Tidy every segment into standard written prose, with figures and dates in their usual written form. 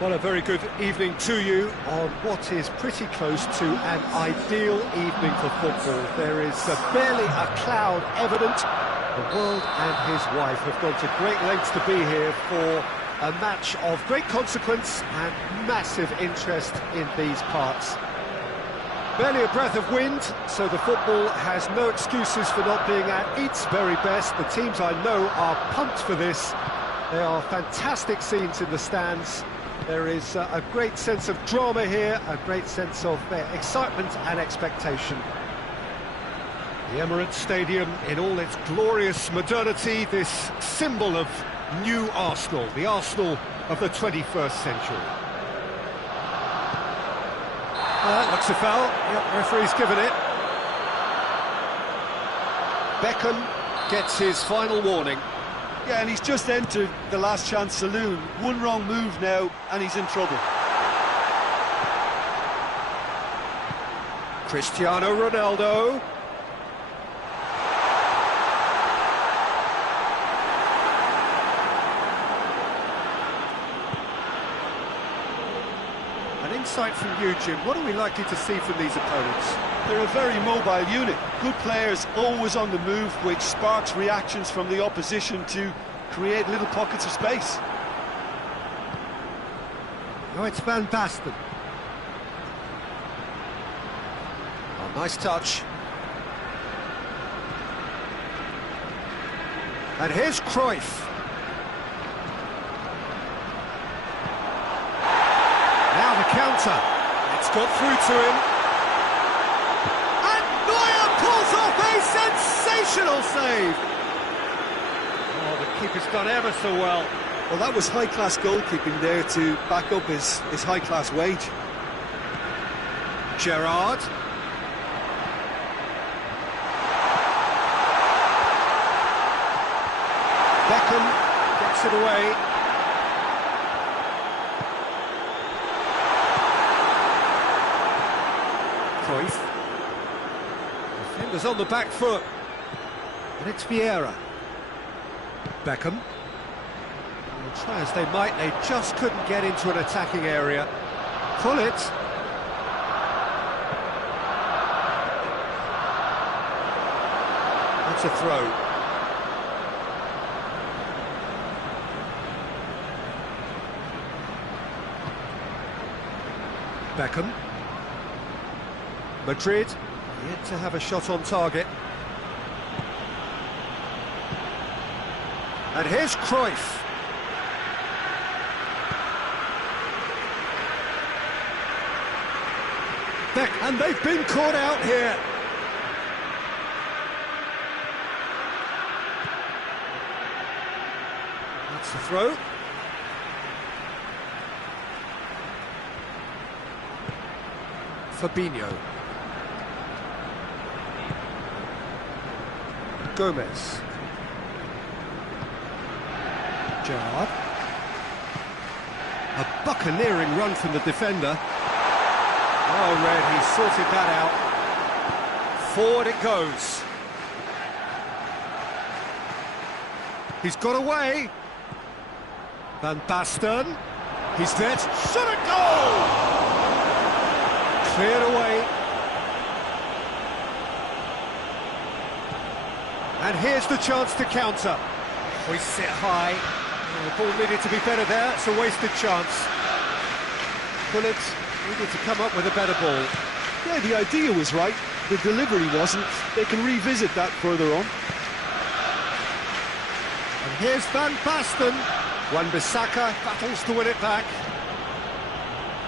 Well, a very good evening to you on what is pretty close to an ideal evening for football. There is barely a cloud evident. The world and his wife have gone to great lengths to be here for a match of great consequence and massive interest in these parts. Barely a breath of wind, so the football has no excuses for not being at its very best. The teams I know are pumped for this. There are fantastic scenes in the stands. There is a great sense of drama here, a great sense of excitement and expectation. The Emirates Stadium in all its glorious modernity, this symbol of new Arsenal, the Arsenal of the 21st century. Looks a foul. Yep, referee's given it. Beckham gets his final warning. Yeah, and he's just entered the last chance saloon. One wrong move now, and he's in trouble. Cristiano Ronaldo. An insight from you, Jim. What are we likely to see from these opponents? They're a very mobile unit. Good players, always on the move, which sparks reactions from the opposition to create little pockets of space. Oh, it's Van Basten. Oh, nice touch. And here's Cruyff. Now the counter. It's got through to him. And Neuer pulls off a sensational save. Oh, the keeper's done ever so well. Well, that was high-class goalkeeping there to back up his high-class wage. Gerrard. Beckham gets it away. Cruyff. Defenders on the back foot. And it's Vieira. Beckham. And try as they might, they just couldn't get into an attacking area. Pull it. That's a throw. Beckham. Madrid, yet to have a shot on target. And here's Cruyff. And they've been caught out here. That's the throw. Fabinho. Gomez. Gerrard. A buccaneering run from the defender. Oh, Red, he sorted that out. Forward it goes. He's got away. Van Basten. He's there. Shot a goal! Cleared away. And here's the chance to counter. We sit high. The ball needed to be better there. It's a wasted chance. Bullets needed to come up with a better ball. Yeah, the idea was right. The delivery wasn't. They can revisit that further on. And here's Van Basten. Wan-Bissaka battles to win it back.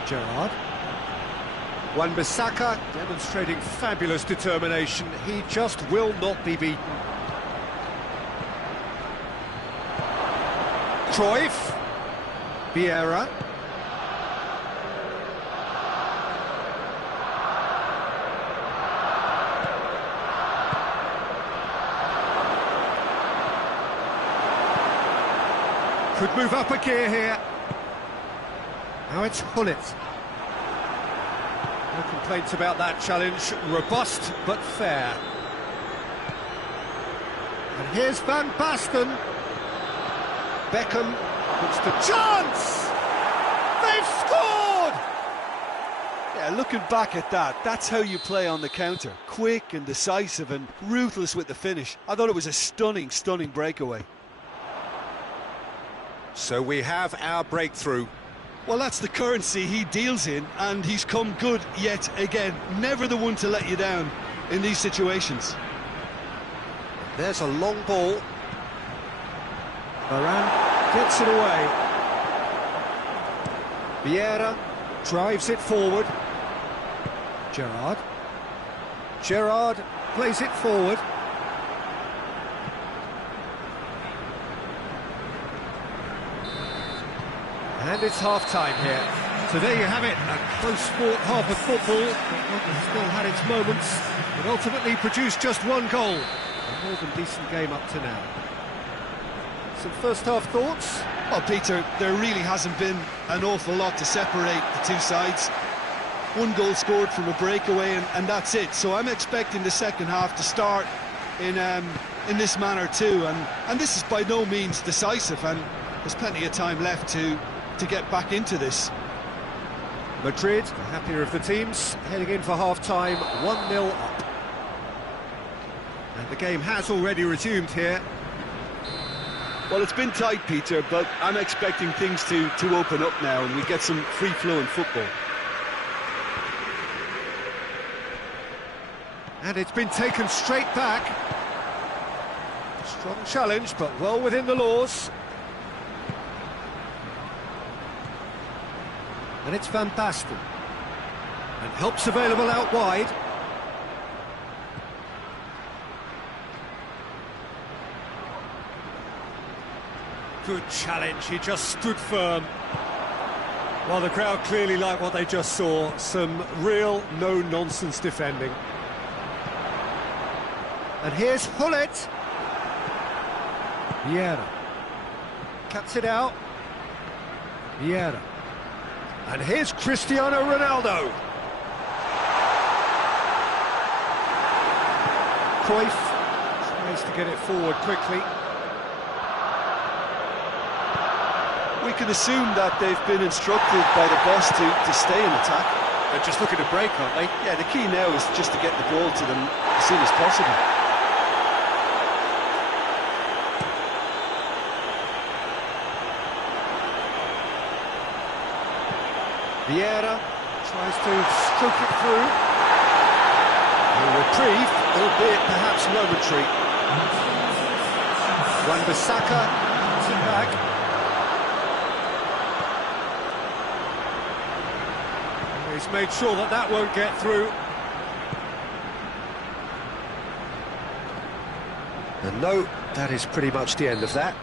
Gerrard. Wan-Bissaka demonstrating fabulous determination. He just will not be beaten. Cruyff. Vieira. Could move up a gear here. Now it's Hullet. No complaints about that challenge. Robust but fair. And here's Van Basten. Beckham looks the chance! They they've scored! Yeah, looking back at that, that's how you play on the counter. Quick and decisive and ruthless with the finish. I thought it was a stunning, stunning breakaway. So we have our breakthrough. Well, that's the currency he deals in, and he's come good yet again. Never the one to let you down in these situations. There's a long ball. Varane gets it away. Vieira drives it forward. Gerrard plays it forward. And it's half-time here. So there you have it, a close-fought half of football. It's still had its moments, but ultimately produced just one goal. A more than decent game up to now. Some first-half thoughts? Well, Peter, there really hasn't been an awful lot to separate the two sides. One goal scored from a breakaway, and that's it. So I'm expecting the second half to start in this manner too. And this is by no means decisive, and there's plenty of time left to get back into this. Madrid, the happier of the teams, heading in for half-time, 1-0 up. And the game has already resumed here. Well, it's been tight, Peter, but I'm expecting things to open up now and we get some free-flowing football. And it's been taken straight back. Strong challenge, but well within the laws. And it's Van Basten. And help's available out wide. Good challenge, he just stood firm. Well, the crowd clearly like what they just saw. Some real no-nonsense defending. And here's Hullet. Vieira. Cuts it out. Vieira. And here's Cristiano Ronaldo. Cruyff tries to get it forward quickly. We can assume that they've been instructed by the boss to stay in attack. They're just looking to break, aren't they? Yeah, the key now is just to get the ball to them as soon as possible. Vieira tries to stroke it through. A reprieve, albeit perhaps momentary. Wan-Bissaka puts it back. He's made sure that that won't get through. And no, that is pretty much the end of that.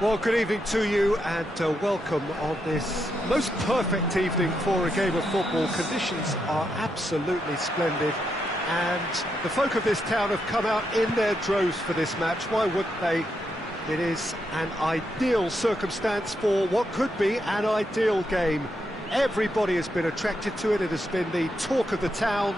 Well, good evening to you and welcome on this most perfect evening for a game of football. Conditions are absolutely splendid and the folk of this town have come out in their droves for this match. Why wouldn't they? It is an ideal circumstance for what could be an ideal game. Everybody has been attracted to it. It has been the talk of the town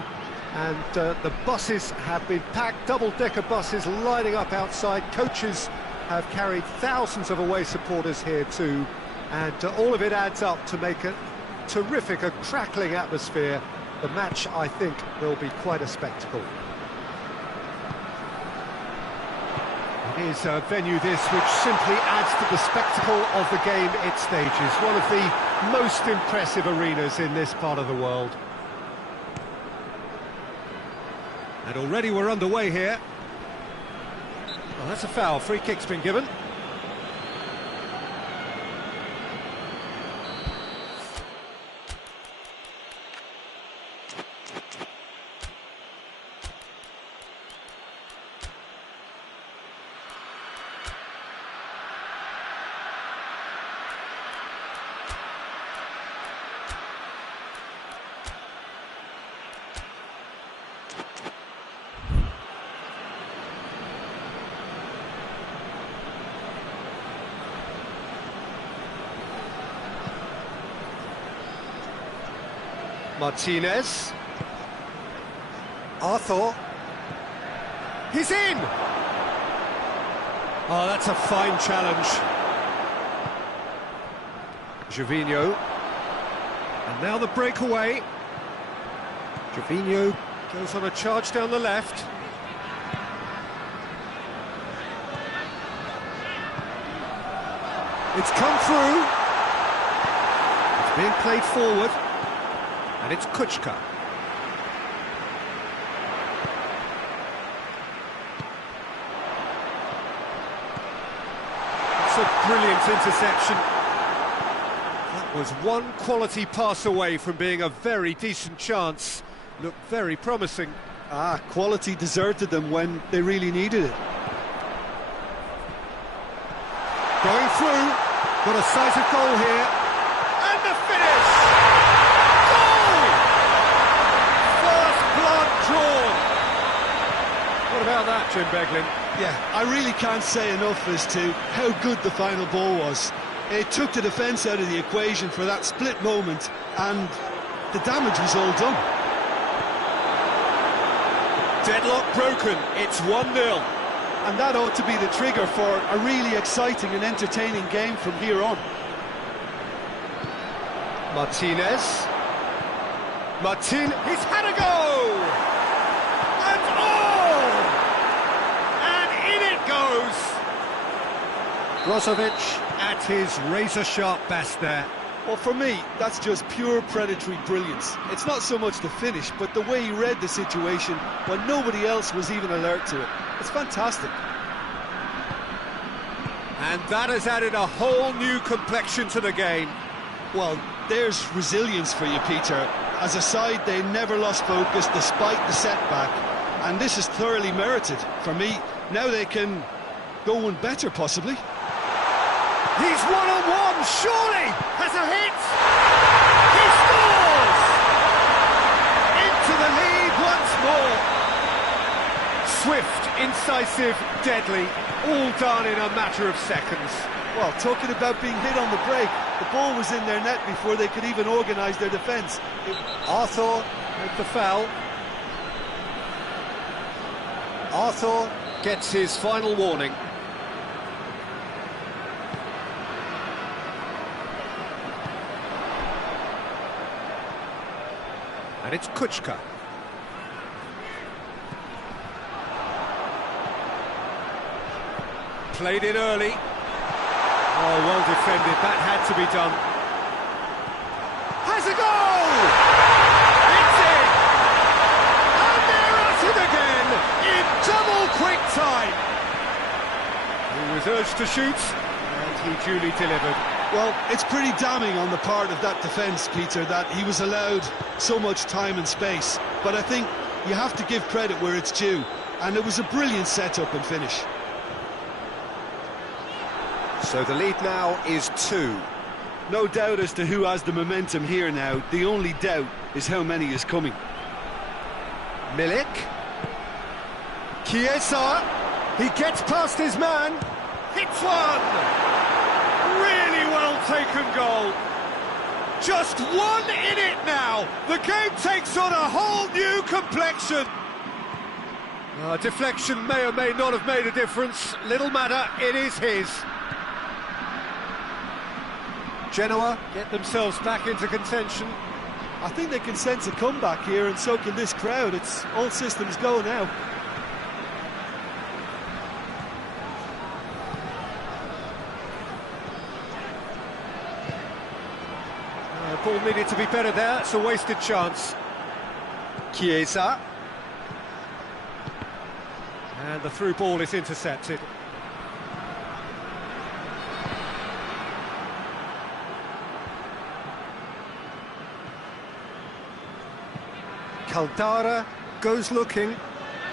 and the buses have been packed, double-decker buses lining up outside. Coaches have carried thousands of away supporters here too, and all of it adds up to make a terrific, a crackling atmosphere. The match, I think, will be quite a spectacle. It is a venue this which simply adds to the spectacle of the game it stages. One of the most impressive arenas in this part of the world. And already we're underway here. Well, that's a foul. Free kick's been given. Martinez. Arthur. He's in! Oh, that's a fine challenge. Gervinho. And now the breakaway. Gervinho goes on a charge down the left. It's come through. It's being played forward. And it's Kuchka. It's a brilliant interception. That was one quality pass away from being a very decent chance. Looked very promising. Quality deserted them when they really needed it. Going through. Got a sight of goal here. And the finish! What about that, Jim Beglin? Yeah, I really can't say enough as to how good the final ball was. It took the defence out of the equation for that split moment, and the damage was all done. Deadlock broken, it's 1-0. And that ought to be the trigger for a really exciting and entertaining game from here on. Martinez. He's had a go! And and in it goes! Brozovic at his razor-sharp best there. Well, for me, that's just pure predatory brilliance. It's not so much the finish, but the way he read the situation when nobody else was even alert to it. It's fantastic. And that has added a whole new complexion to the game. Well, there's resilience for you, Peter. As a side, they never lost focus despite the setback, and this is thoroughly merited. For me, now they can go one better, possibly. He's one-on-one, surely! Has a hit! He scores! Into the lead once more. Swift, incisive, deadly, all done in a matter of seconds. Well, talking about being hit on the break, the ball was in their net before they could even organise their defence. Arthur with the foul. Arthur gets his final warning. And it's Kuchka. Played it early. Oh, well defended. That had to be done. Has a goal! It's in! And they're at it again in double quick time. He was urged to shoot, and he duly delivered. Well, it's pretty damning on the part of that defence, Peter, that he was allowed so much time and space. But I think you have to give credit where it's due, and it was a brilliant set-up and finish. So the lead now is 2. No doubt as to who has the momentum here now. The only doubt is how many is coming. Milik. Chiesa. He gets past his man. Hits one! Really well taken goal. Just one in it now. The game takes on a whole new complexion. Deflection may or may not have made a difference. Little matter, it is his. Genoa get themselves back into contention. I think they can sense a comeback here, and so can this crowd. It's all systems go now. Ball needed to be better there. It's a wasted chance. Chiesa. And the through ball is intercepted. Caldara goes looking,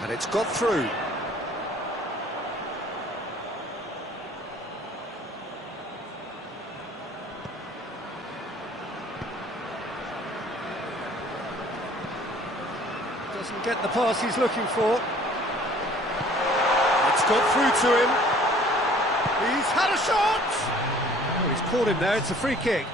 and it's got through. Doesn't get the pass he's looking for. It's got through to him. He's had a shot! Oh, he's caught him there, it's a free kick.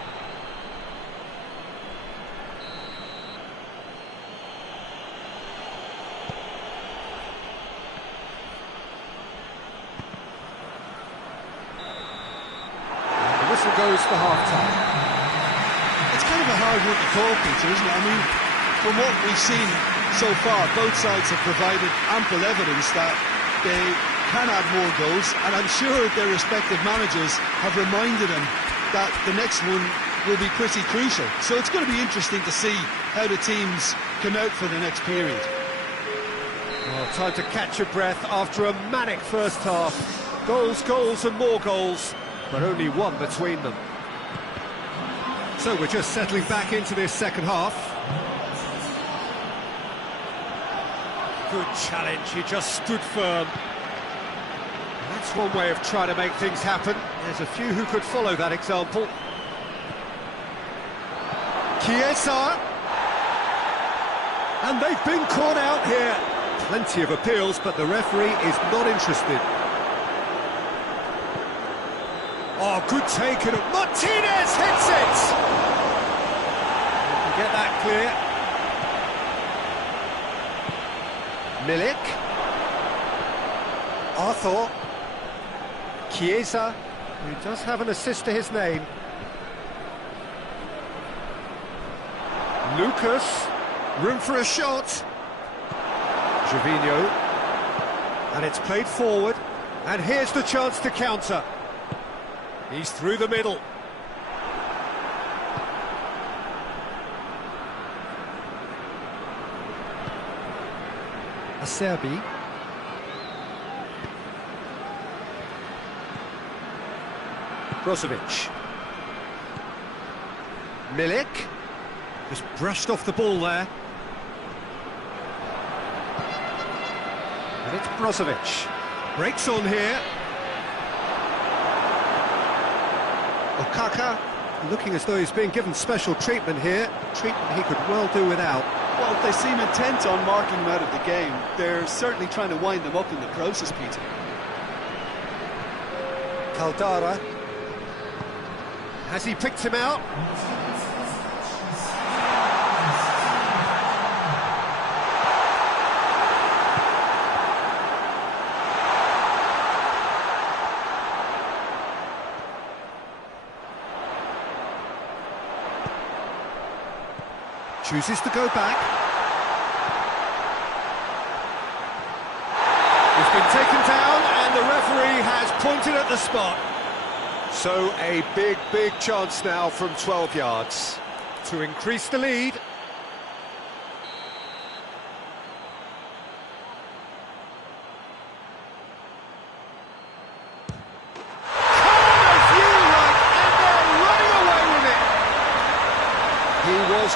And the whistle goes for half-time. It's kind of a hard one to call, Peter, isn't it? I mean, from what we've seen so far, both sides have provided ample evidence that they can add more goals, and I'm sure their respective managers have reminded them that the next one will be pretty crucial. So it's going to be interesting to see how the teams come out for the next period. Well, time to catch your breath after a manic first half. Goals, goals and more goals, but only one between them. So we're just settling back into this second half. Good challenge, he just stood firm. That's one way of trying to make things happen. There's a few who could follow that example. Chiesa. And they've been caught out here. Plenty of appeals, but the referee is not interested. Oh, good take, and Martinez hits it! You can get that clear. Milik. Arthur. Chiesa, who does have an assist to his name. Lucas. Room for a shot. Gervinho. And it's played forward. And here's the chance to counter. He's through the middle. Acerbi. Brozovic. Milik. Just brushed off the ball there. And it's Brozovic. Breaks on here. Okaka, looking as though he's being given special treatment here. Treatment he could well do without. Well, they seem intent on marking him out of the game. They're certainly trying to wind them up in the process, Peter. Caldara. Has he picked him out? Chooses to go back. He's been taken down and the referee has pointed at the spot. So a big chance now from 12 yards to increase the lead.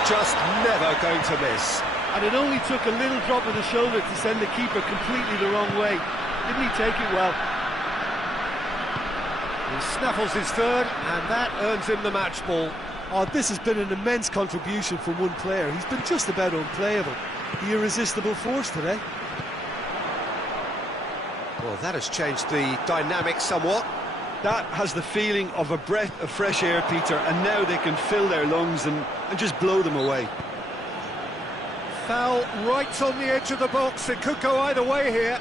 Just never going to miss. And it only took a little drop of the shoulder to send the keeper completely the wrong way. Didn't he take it well? He snaffles his third, and that earns him the match ball. Oh, this has been an immense contribution from one player. He's been just about unplayable. The irresistible force today. Well, that has changed the dynamic somewhat. That has the feeling of a breath of fresh air, Peter, and now they can fill their lungs and just blow them away. Foul right on the edge of the box. It could go either way here.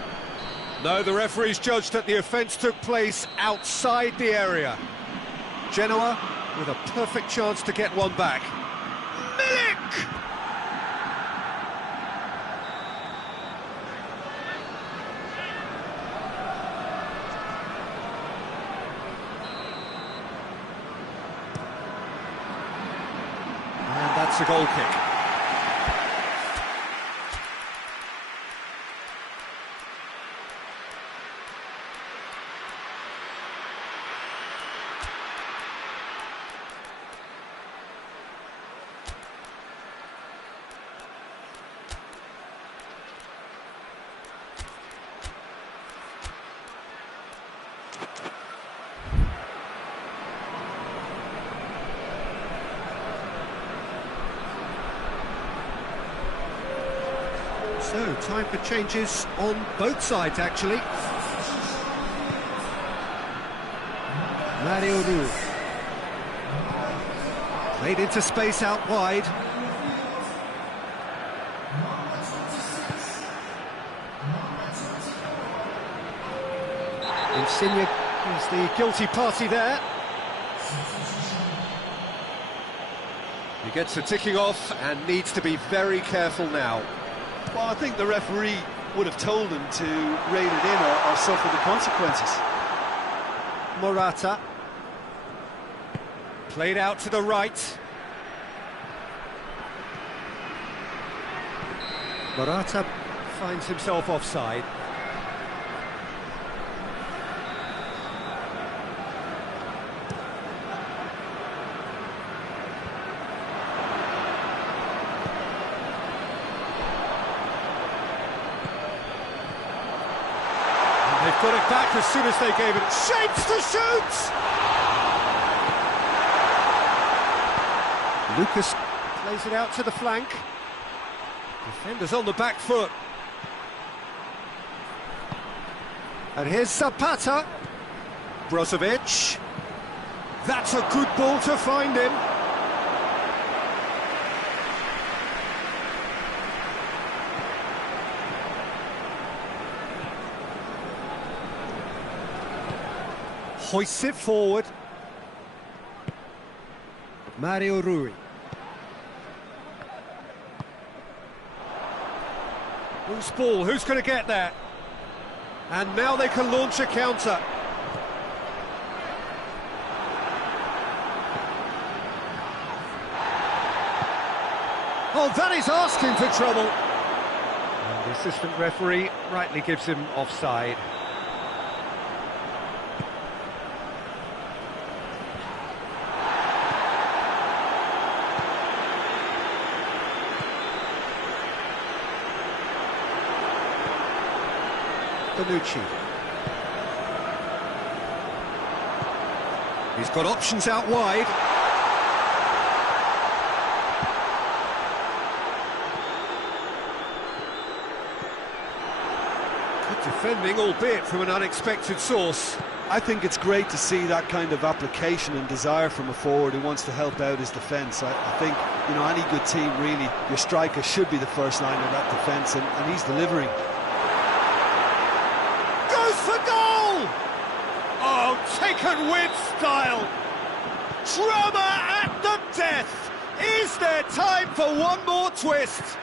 No, the referee's judged that the offence took place outside the area. Genoa with a perfect chance to get one back. Milik! And that's a goal kick. So, time for changes on both sides, actually. Mario Rui. Played into space out wide. Insigne is the guilty party there. He gets the ticking off and needs to be very careful now. Well, I think the referee would have told him to rein it in or suffer the consequences. Morata. Played out to the right. Morata finds himself offside. They've got it back as soon as they gave it. Shapes to shoot! Lucas plays it out to the flank. Defenders on the back foot. And here's Zapata. Brozovic. That's a good ball to find him. Hoists it forward. Mario Rui. Whose ball? Who's going to get that? And now they can launch a counter. Oh, that is asking for trouble. And the assistant referee rightly gives him offside. Bonucci. He's got options out wide. Good defending, albeit from an unexpected source. I think it's great to see that kind of application and desire from a forward who wants to help out his defence. I think, you know, any good team, really, your striker should be the first line of that defence, and he's delivering. For goal! Oh, taken with style. Drama at the death. Is there time for one more twist?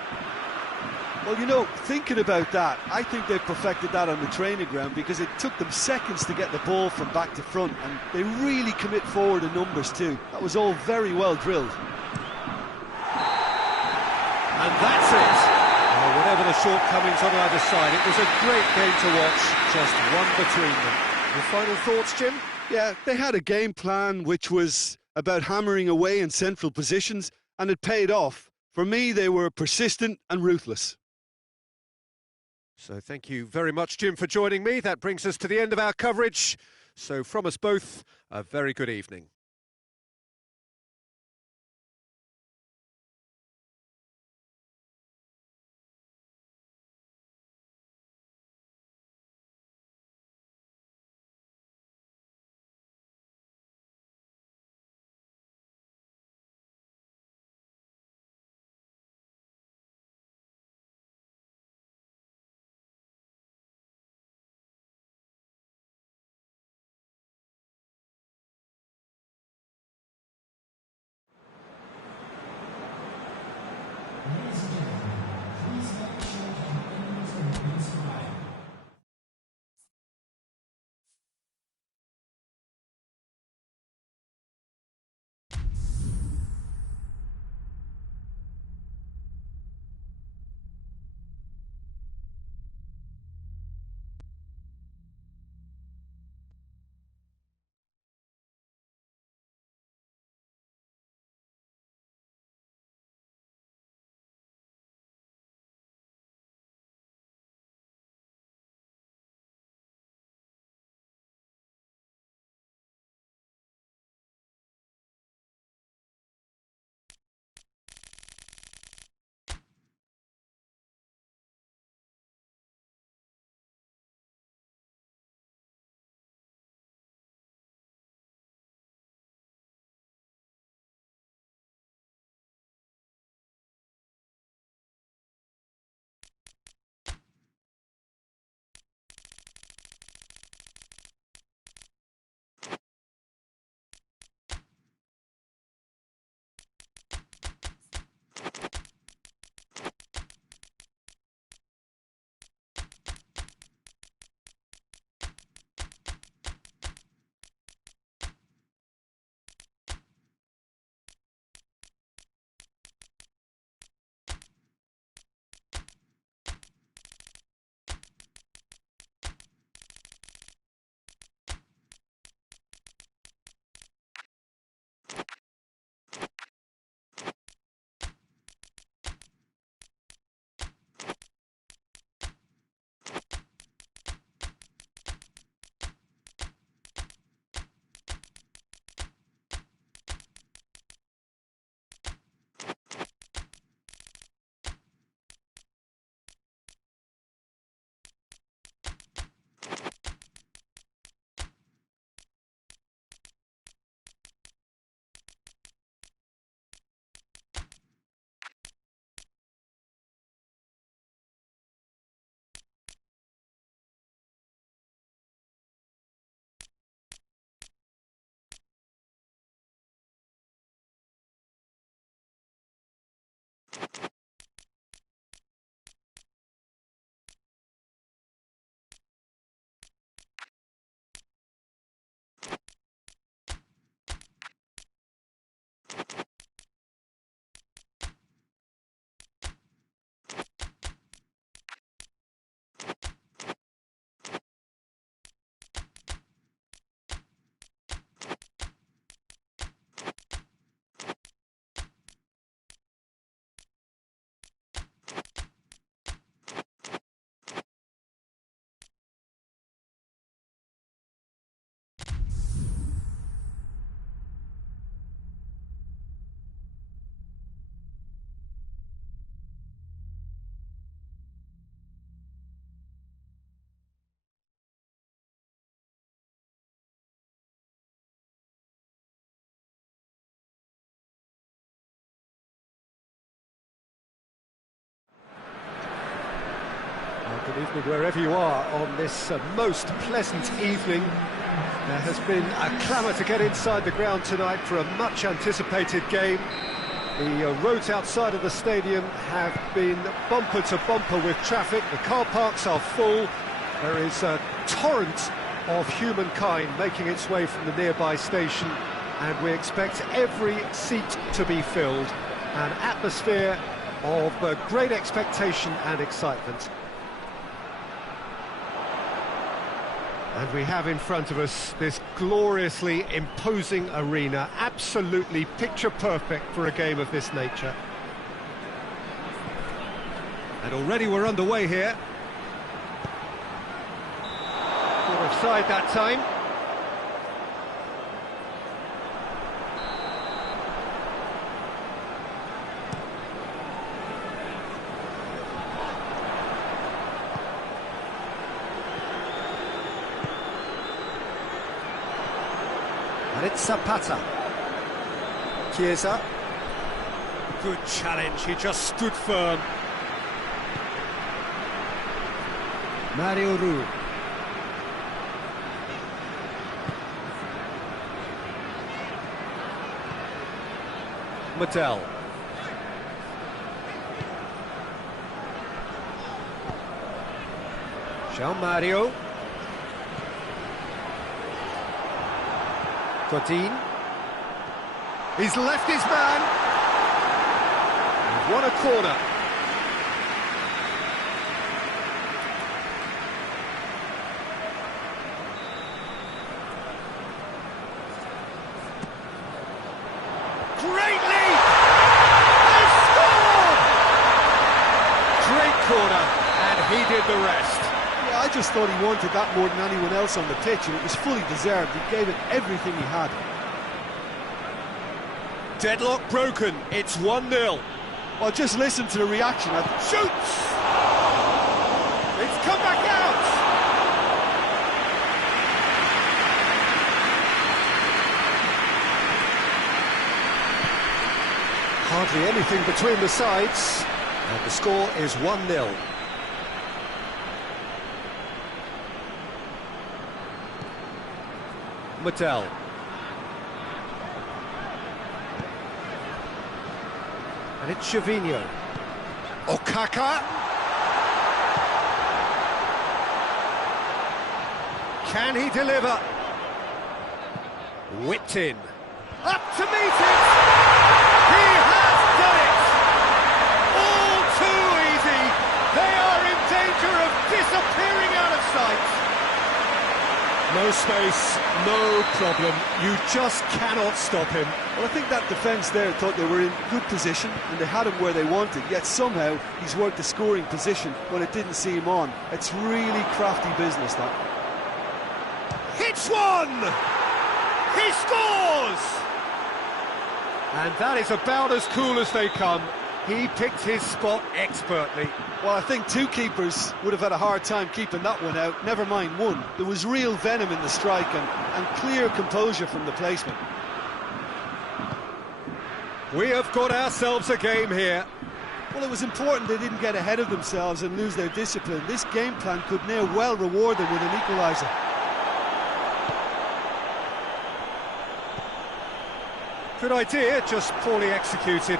Well, you know, thinking about that, I think they've perfected that on the training ground because it took them seconds to get the ball from back to front, and they really commit forward in numbers too. That was all very well drilled. And that's it. Whatever the shortcomings on either side, it was a great game to watch, just one between them. Your final thoughts, Jim? Yeah, they had a game plan which was about hammering away in central positions, and it paid off. For me, they were persistent and ruthless. So thank you very much, Jim, for joining me. That brings us to the end of our coverage. So from us both, a very good evening. Good evening wherever you are on this most pleasant evening. There has been a clamour to get inside the ground tonight for a much anticipated game. The roads outside of the stadium have been bumper to bumper with traffic. The car parks are full. There is a torrent of humankind making its way from the nearby station, and we expect every seat to be filled. An atmosphere of great expectation and excitement. And we have in front of us this gloriously imposing arena, absolutely picture perfect for a game of this nature. And already we're underway here. Caught offside that time. It's Zapata. Chiesa. Good challenge, he just stood firm. Mario Rui. Mattel. Jean Mario. Godin. He's left his man. He's won a corner. Great lead! They scored! Great corner, and he did the rest. Yeah, I just thought he wanted that more than anyone else on the pitch, and it was fully deserved. He gave it everything he had. Deadlock broken, it's 1-0. Well, just listen to the reaction. Shoots! It's come back out! Hardly anything between the sides, and the score is 1-0. Mattel. And it's Chavinho. Okaka. Can he deliver? Whipped in. Up to meet it! He has done it! All too easy! They are in danger of disappearing out of sight! No space, no problem. You just cannot stop him. Well, I think that defence there thought they were in good position and they had him where they wanted, yet somehow he's worked the scoring position when it didn't see him on. It's really crafty business, that. Hits one! He scores! And that is about as cool as they come. He picked his spot expertly. Well, I think two keepers would have had a hard time keeping that one out, never mind one. There was real venom in the strike and clear composure from the placement. We have got ourselves a game here. Well, it was important they didn't get ahead of themselves and lose their discipline. This game plan could now well reward them with an equaliser. Good idea, just poorly executed.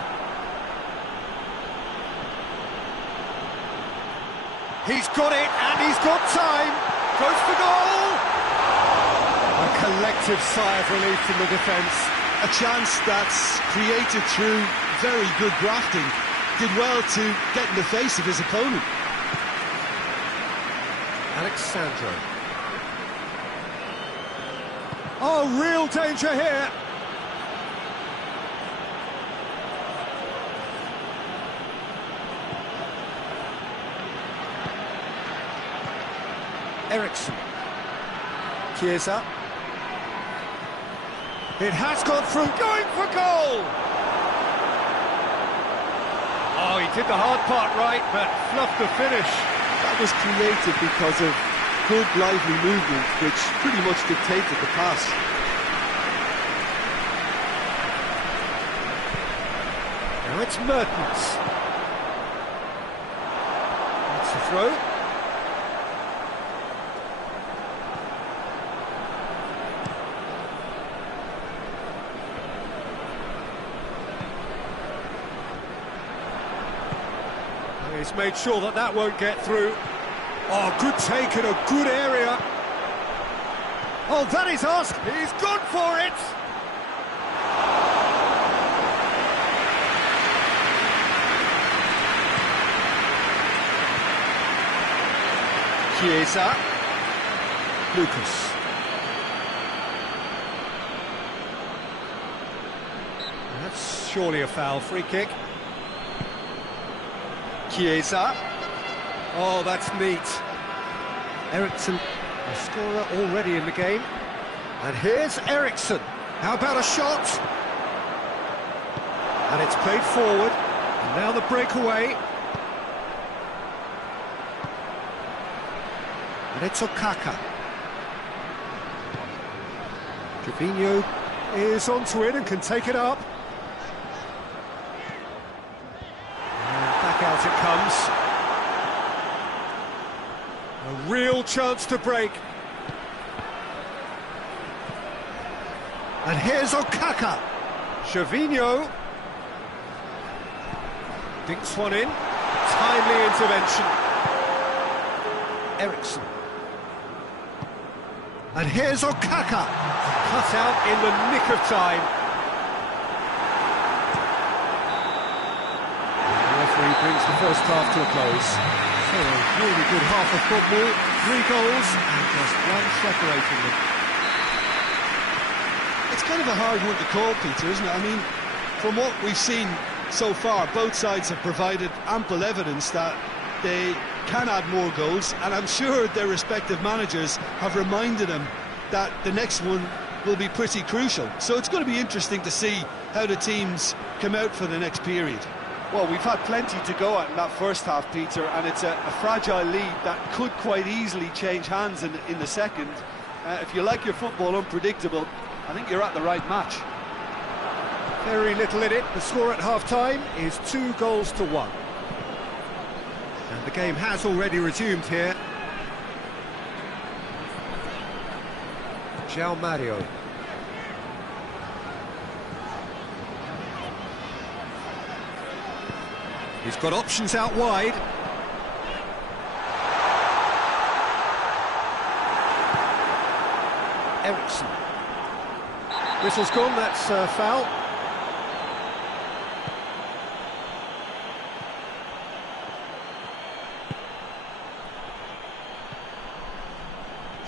He's got it, and he's got time. Goes for goal. A collective sigh of relief from the defence. A chance that's created through very good grafting. Did well to get in the face of his opponent. Alexandro. Oh, real danger here. Ericsson. Chiesa. It has gone through, going for goal! Oh, he did the hard part right, but fluffed the finish. That was created because of good, lively movement, which pretty much dictated the pass. Now it's Mertens. That's the throw. He's made sure that that won't get through. Oh, good take in a good area. Oh, that is asked. He's gone for it. Chiesa. Lucas. That's surely a foul. Free kick. Chiesa. Oh, that's neat. Ericsson, a scorer already in the game. And here's Ericsson. How about a shot? And it's played forward. And now the breakaway. And it's Okaka. Chavinho. is onto it and can take it up. And back out it comes. A real chance to break. And here's Okaka. Gervinho. Dinks one in. Timely intervention. Eriksson. And here's Okaka. Cut out in the nick of time. The referee brings the first half to a close. So a really good half of football. 3 goals and just one separating them. It's kind of a hard one to call, Peter, isn't it? I mean, from what we've seen so far, both sides have provided ample evidence that they can add more goals, and I'm sure their respective managers have reminded them that the next one will be pretty crucial. So it's going to be interesting to see how the teams come out for the next period. Well, we've had plenty to go at in that first half, Peter, and it's a fragile lead that could quite easily change hands in the second. If you like your football unpredictable, I think you're at the right match. Very little in it. The score at half-time is 2 goals to 1. And the game has already resumed here. João Mario. He's got options out wide. Eriksson. Whistle's gone, that's foul.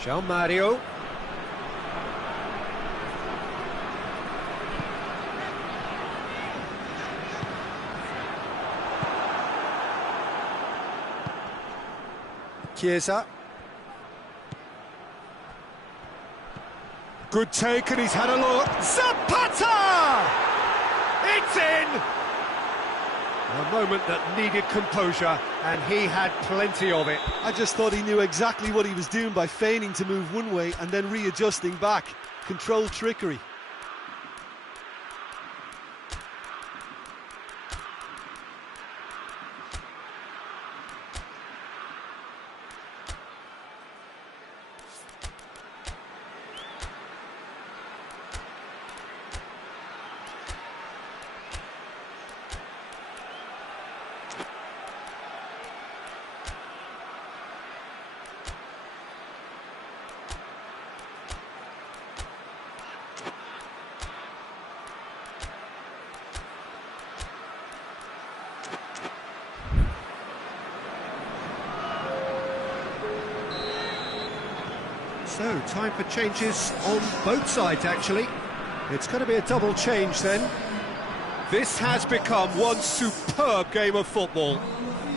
João Mario. Chiesa. Good take, and he's had a look. Zapata! It's in! A moment that needed composure, and he had plenty of it. I just thought he knew exactly what he was doing by feigning to move one way and then readjusting back. Controlled trickery. So, time for changes on both sides, actually. It's going to be a double change, then. This has become one superb game of football.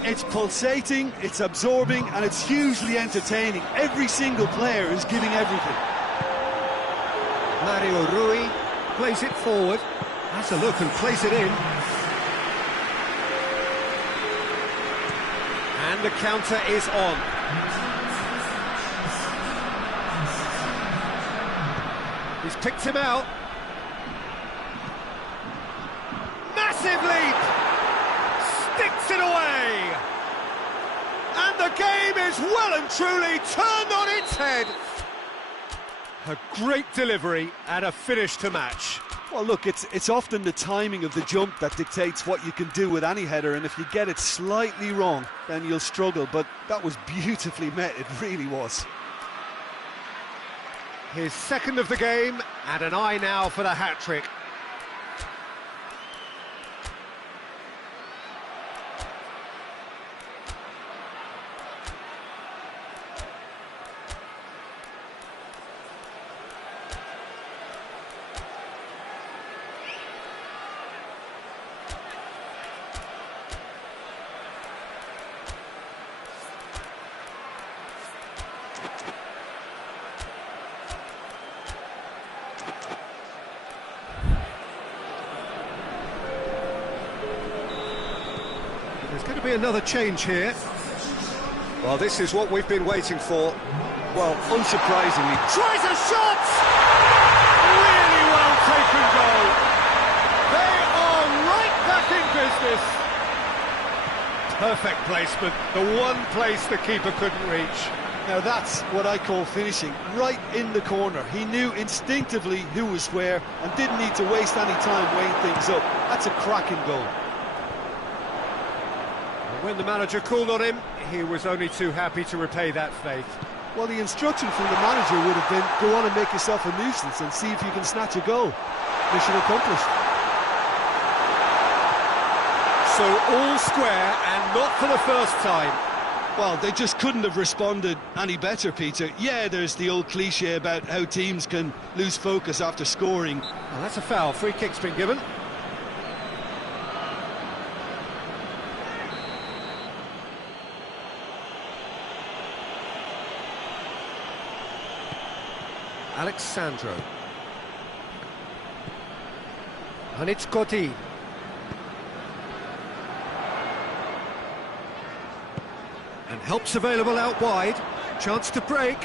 It's pulsating, it's absorbing, and it's hugely entertaining. Every single player is giving everything. Mario Rui plays it forward, has a look and plays it in. And the counter is on. He's picked him out. Massive leap! Sticks it away! And the game is well and truly turned on its head. A great delivery and a finish to match. Well, look, it's often the timing of the jump that dictates what you can do with any header, and if you get it slightly wrong, then you'll struggle. But that was beautifully met, it really was. His second of the game, and an eye now for the hat-trick. There's going to be another change here. Well, this is what we've been waiting for. Well, unsurprisingly, Tries a shot! Really well taken. with perfect placement, the one place the keeper couldn't reach. Now that's what I call finishing, right in the corner. He knew instinctively who was where and didn't need to waste any time weighing things up. That's a cracking goal. And when the manager called on him, he was only too happy to repay that faith. Well, the instruction from the manager would have been, go on and make yourself a nuisance and see if you can snatch a goal. Mission accomplished. So all square, and not for the first time. Well, they just couldn't have responded any better, Peter. Yeah, there's the old cliche about how teams can lose focus after scoring. Well, that's a foul. Free kick's been given. Alexandro. And it's Godin. And help's available out wide. Chance to break.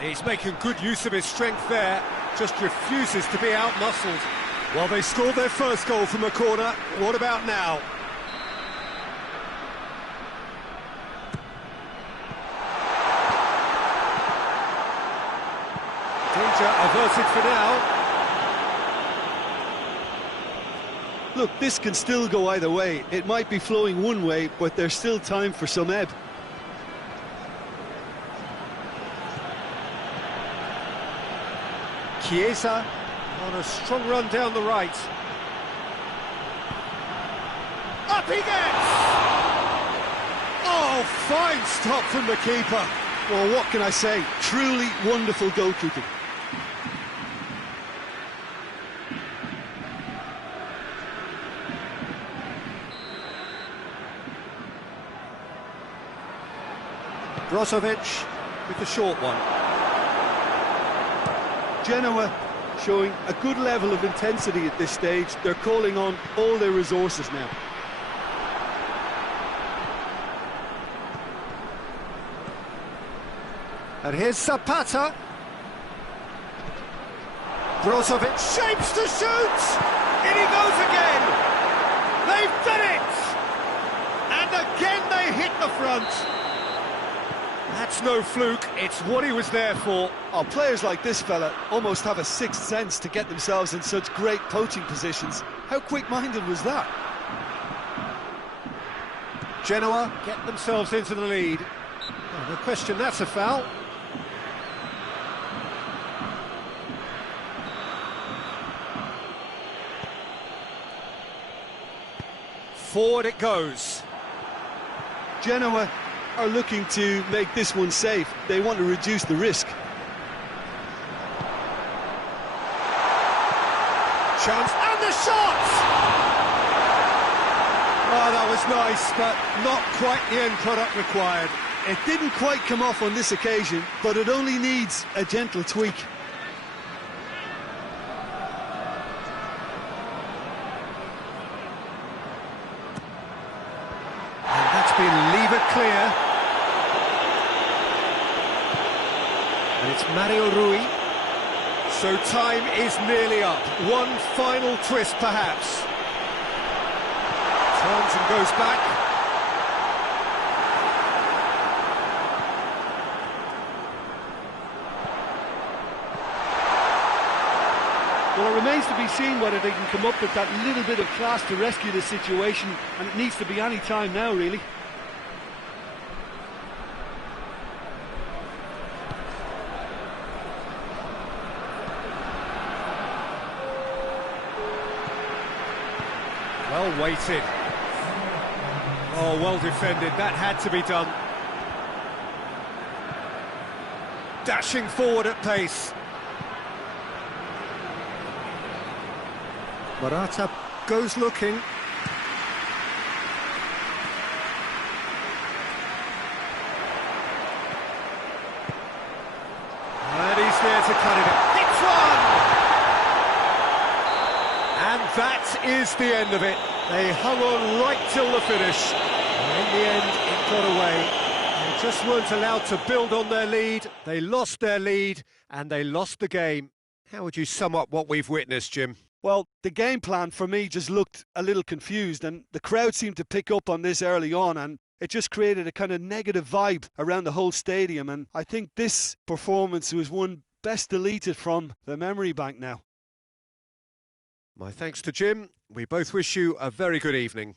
He's making good use of his strength there. Just refuses to be out-muscled. Well, they scored their first goal from a corner. What about now? Danger averted for now. Look, this can still go either way. It might be flowing one way, but there's still time for some ebb. Chiesa on a strong run down the right. Up he gets! Oh, fine stop from the keeper. Well, what can I say? Truly wonderful goalkeeping. Brozovic with the short one. Genoa showing a good level of intensity at this stage. They're calling on all their resources now. And here's Zapata. Brozovic shapes to shoot! In he goes again! They've done it! And again they hit the front. That's no fluke, it's what he was there for. Oh, players like this fella almost have a sixth sense to get themselves in such great poaching positions. How quick-minded was that? Genoa get themselves into the lead. Oh, no question, that's a foul. Forward it goes. Genoa are looking to make this one safe. They want to reduce the risk. Chance, and the shot! Oh, that was nice, but not quite the end product required. It didn't quite come off on this occasion, but it only needs a gentle tweak. And that's been levered clear. And it's Mario Rui. So time is nearly up. One final twist, perhaps. Turns and goes back. Well, it remains to be seen whether they can come up with that little bit of class to rescue the situation, and it needs to be any time now, really. Well weighted. Oh, well defended. That had to be done. Dashing forward at pace. Morata goes looking. And he's there to cut it up. It's one! And that is the end of it. They hung on right till the finish. And in the end, it got away. They just weren't allowed to build on their lead. They lost their lead, and they lost the game. How would you sum up what we've witnessed, Jim? Well, the game plan for me just looked a little confused, and the crowd seemed to pick up on this early on, and it just created a kind of negative vibe around the whole stadium. And I think this performance was one best deleted from the memory bank now. My thanks to Jim. We both wish you a very good evening.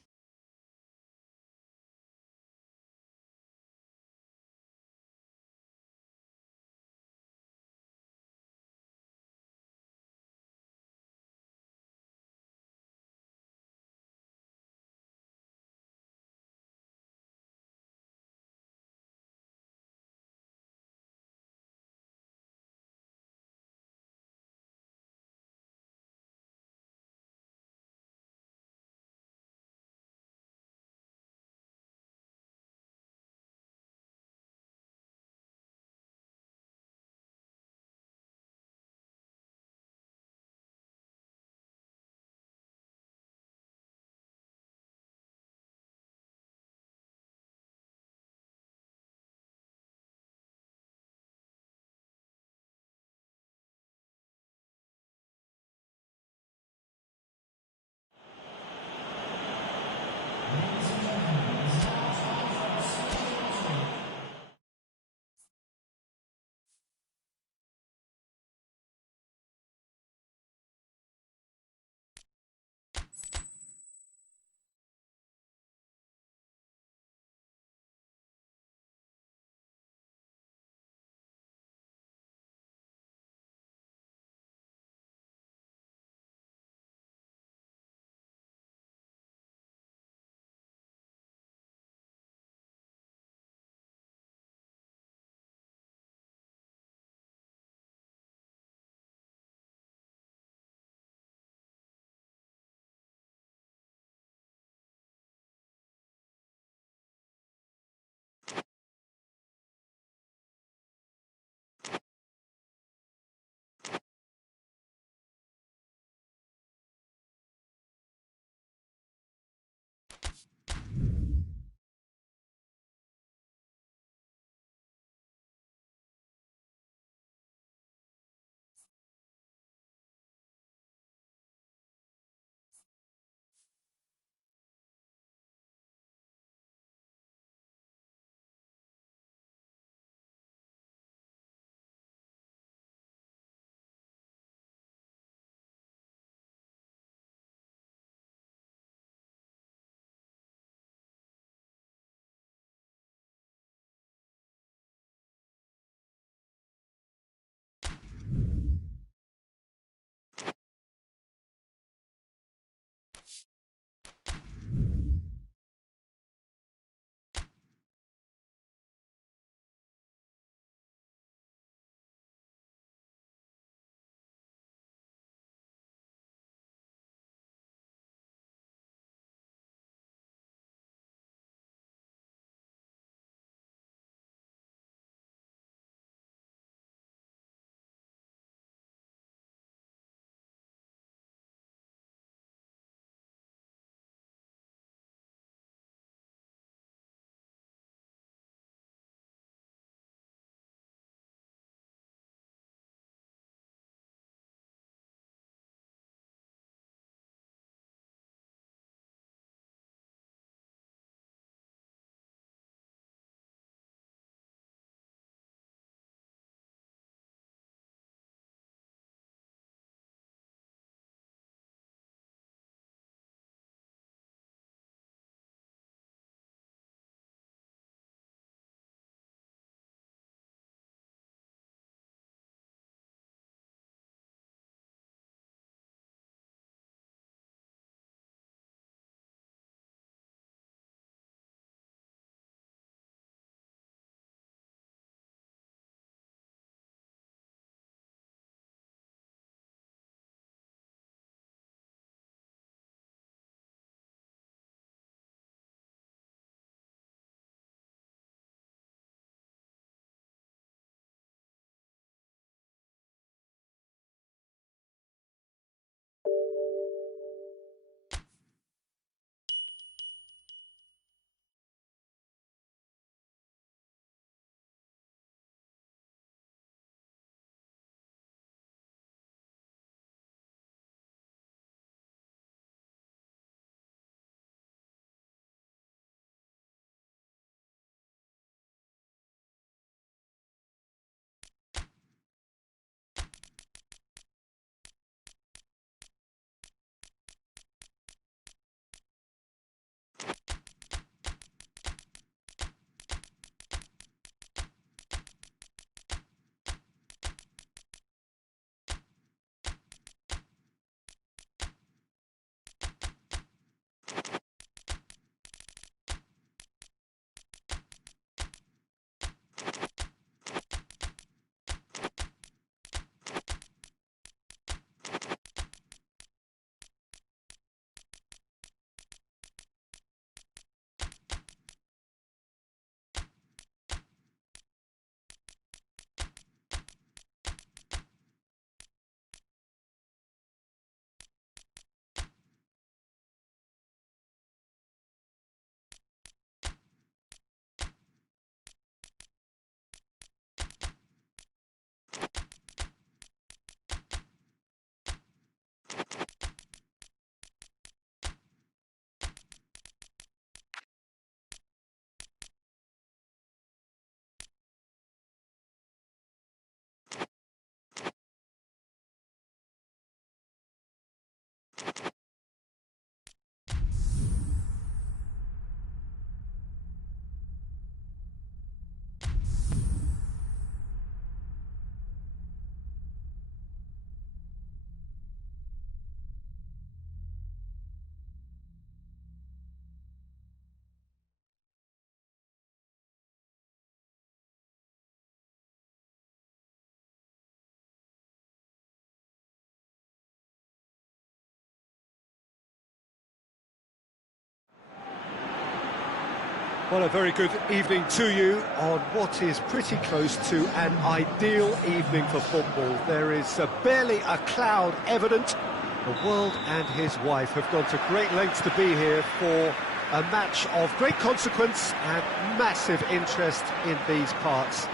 Well, a very good evening to you on what is pretty close to an ideal evening for football. There is barely a cloud evident. The world and his wife have gone to great lengths to be here for a match of great consequence and massive interest in these parts.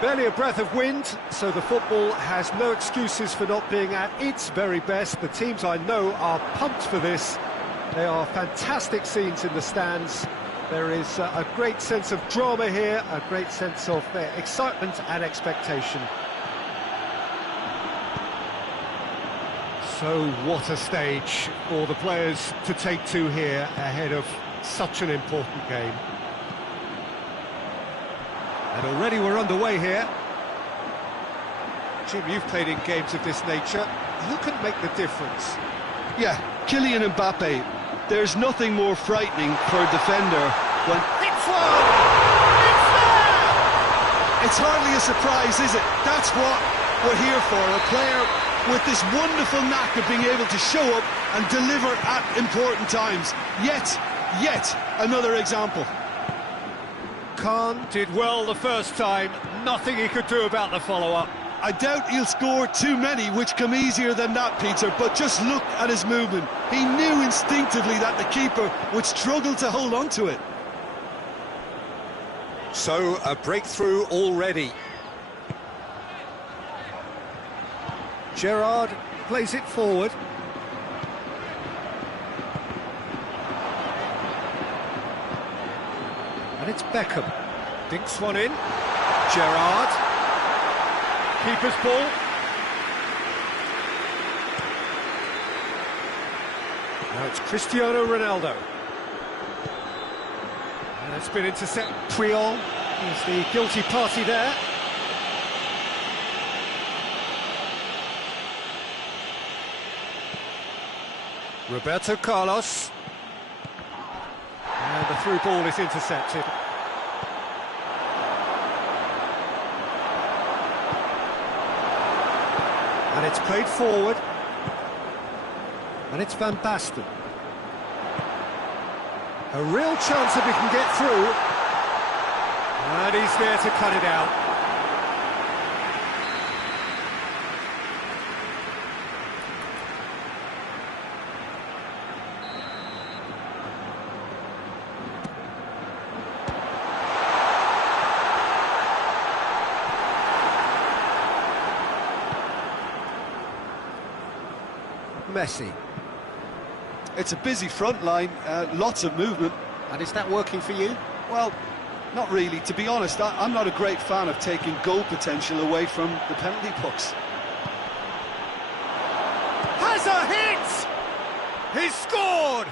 Barely a breath of wind, so the football has no excuses for not being at its very best. The teams I know are pumped for this. They are fantastic scenes in the stands. There is a great sense of drama here, a great sense of excitement and expectation. So what a stage for the players to take to here ahead of such an important game. And already we're underway here. Jim, you've played in games of this nature. Who can make the difference? Yeah, Kylian Mbappe. There's nothing more frightening for a defender when... It's one! It's there! It's hardly a surprise, is it? That's what we're here for, a player with this wonderful knack of being able to show up and deliver at important times. Yet another example. Khan did well the first time, nothing he could do about the follow-up. I doubt he'll score too many which come easier than that, Peter, but just look at his movement. He knew instinctively that the keeper would struggle to hold on to it. So, a breakthrough already. Gerrard plays it forward. And it's Beckham. Dinks one in. Gerrard. Keeper's ball. Now it's Cristiano Ronaldo. And it's been intercepted. Puyol is the guilty party there. Roberto Carlos. And the through ball is intercepted. And it's played forward. And it's Van Basten. A real chance if he can get through. And he's there to cut it out. Messi. It's a busy front line, lots of movement. And is that working for you? Well, not really. To be honest, I'm not a great fan of taking goal potential away from the penalty box. Has a hit! He's scored!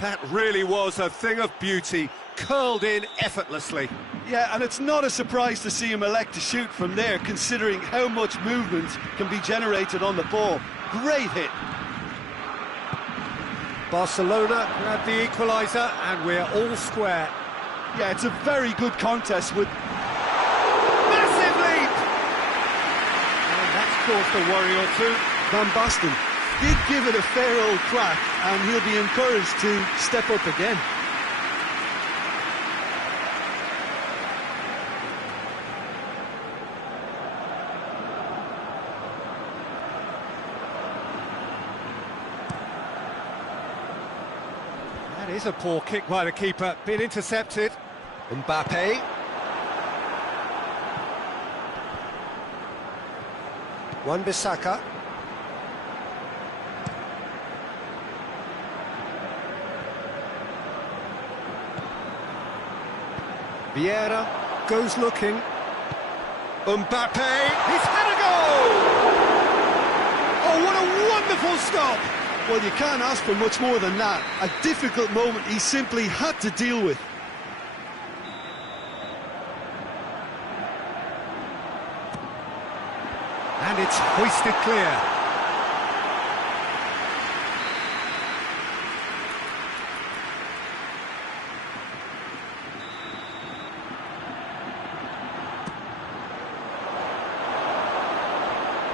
That really was a thing of beauty, curled in effortlessly. Yeah, and it's not a surprise to see him elect to shoot from there, considering how much movement can be generated on the ball. Great hit. Barcelona grabbed the equaliser, and we're all square. Yeah, it's a very good contest with... Massive leap! And that's caused a worry or two. Van Basten did give it a fair old crack, and he'll be encouraged to step up again. That is a poor kick by the keeper, been intercepted. Mbappe. Wan-Bissaka. Vieira goes looking. Mbappe, he's had a goal! Oh, what a Wonderful stop! Well, you can't ask for much more than that. A difficult moment he simply had to deal with. And it's hoisted clear.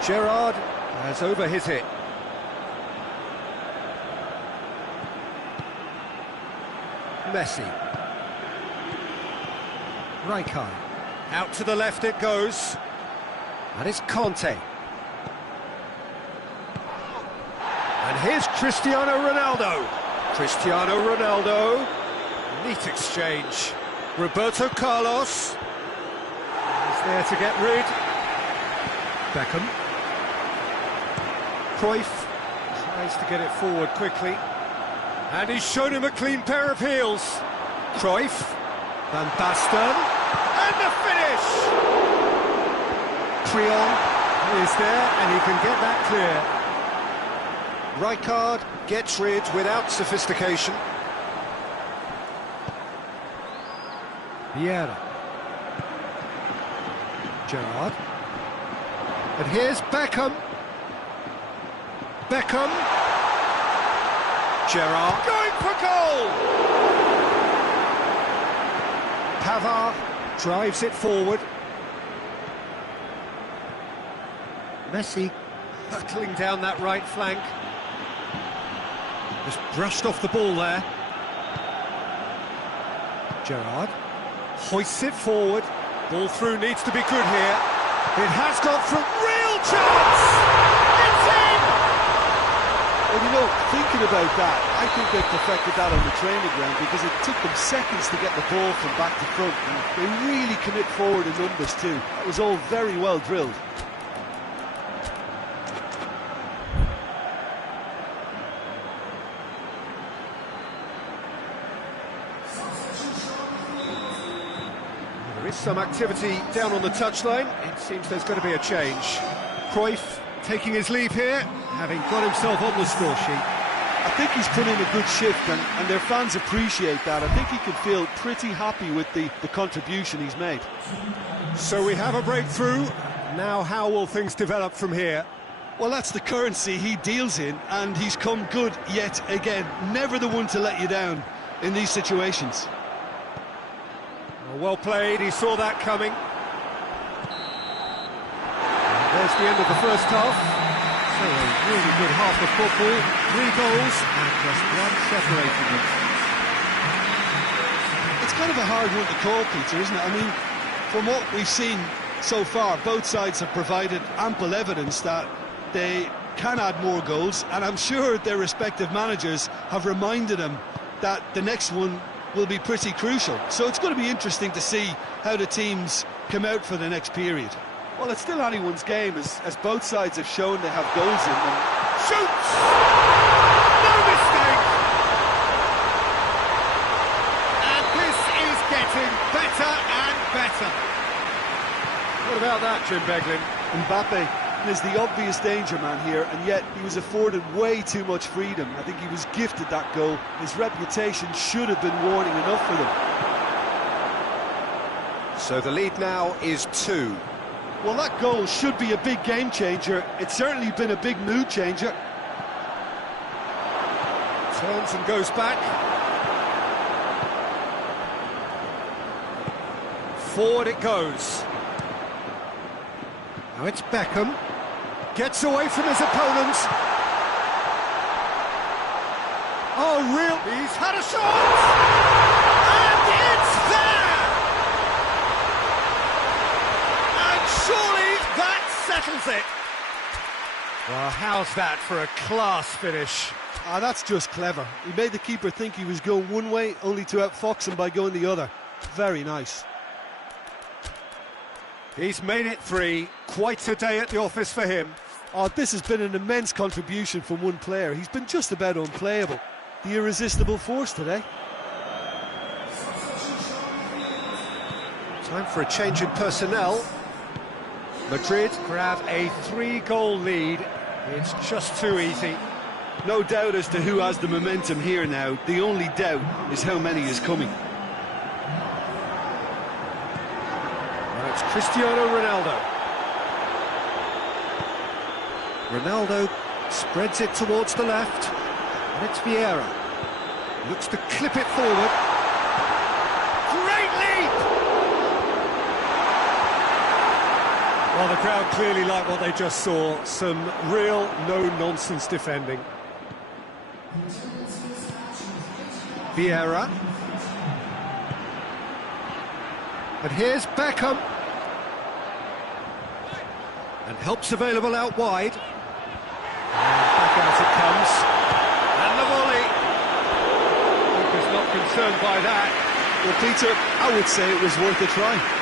Gerrard has over his hit. Messi. Rijkaard. Out to the left it goes. And it's Conte. And here's Cristiano Ronaldo. Cristiano Ronaldo. Neat exchange. Roberto Carlos. He's there to get rid. Beckham. Cruyff tries to get it forward quickly. And he's shown him a clean pair of heels. Cruyff. Van Basten. And the finish! Creon is there, and he can get that clear. Rijkaard gets rid without sophistication. Vieira. Gerrard. And here's Beckham. Beckham. Gerrard. Going for goal! Pavard drives it forward. Messi hurtling down that right flank. Just brushed off the ball there. Gerrard hoists it forward. Ball through needs to be good here. It has got through. Real chance! It's in! Well, you know, thinking about that, I think they perfected that on the training ground because it took them seconds to get the ball from back to front. And they really commit forward in numbers too. That was all very well drilled. There is some activity down on the touchline. It seems there's going to be a change. Cruyff taking his leave here, having got himself on the score sheet. I think he's put in a good shift and their fans appreciate that. I think he can feel pretty happy with the contribution he's made. So we have a breakthrough. Now how will things develop from here? Well, that's the currency he deals in, and he's come good yet again. Never the one to let you down in these situations. Well played, he saw that coming. And there's the end of the first half. So a really good half of football, 3 goals and just one separating them. It's kind of a hard one to call, Peter, isn't it? I mean, from what we've seen so far, both sides have provided ample evidence that they can add more goals, and I'm sure their respective managers have reminded them that the next one will be pretty crucial. So it's going to be interesting to see how the teams come out for the next period. Well, it's still anyone's game, as both sides have shown they have goals in them. Shoots! No mistake! And this is getting better and better. What about that, Jim Beglin? Mbappe is the obvious danger man here, and yet he was afforded way too much freedom. I think he was gifted that goal. His reputation should have been warning enough for them. So the lead now is 2. Well, that goal should be a big game changer. It's certainly been a big mood changer. Turns and goes back. Forward it goes. Now it's Beckham. Gets away from his opponent. Oh, real. He's had a shot! And it's there! And surely that settles it. Well, how's that for a class finish? Ah, that's just clever. He made the keeper think he was going one way, only to outfox him by going the other. Very nice. He's made it 3. Quite a day at the office for him. Oh, this has been an immense contribution from one player. He's been just about unplayable. The irresistible force today. Time for a change in personnel. Madrid grab a 3-goal lead It's just too easy. No doubt as to who has the momentum here now. The only doubt is how many is coming. Now it's Cristiano Ronaldo. Ronaldo spreads it towards the left, and it's Vieira. Looks to clip it forward. Great leap! Well, the crowd clearly like what they just saw. Some real no-nonsense defending. Vieira. And here's Beckham. And help's available out wide. And back out it comes. And the volley. Keeper's not concerned by that. Well, Peter, I would say it was worth a try.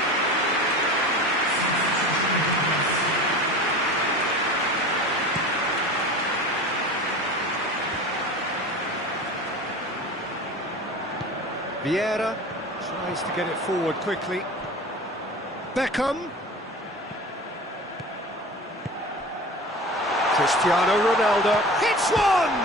Vieira tries to get it forward quickly. Beckham. Cristiano Ronaldo hits one!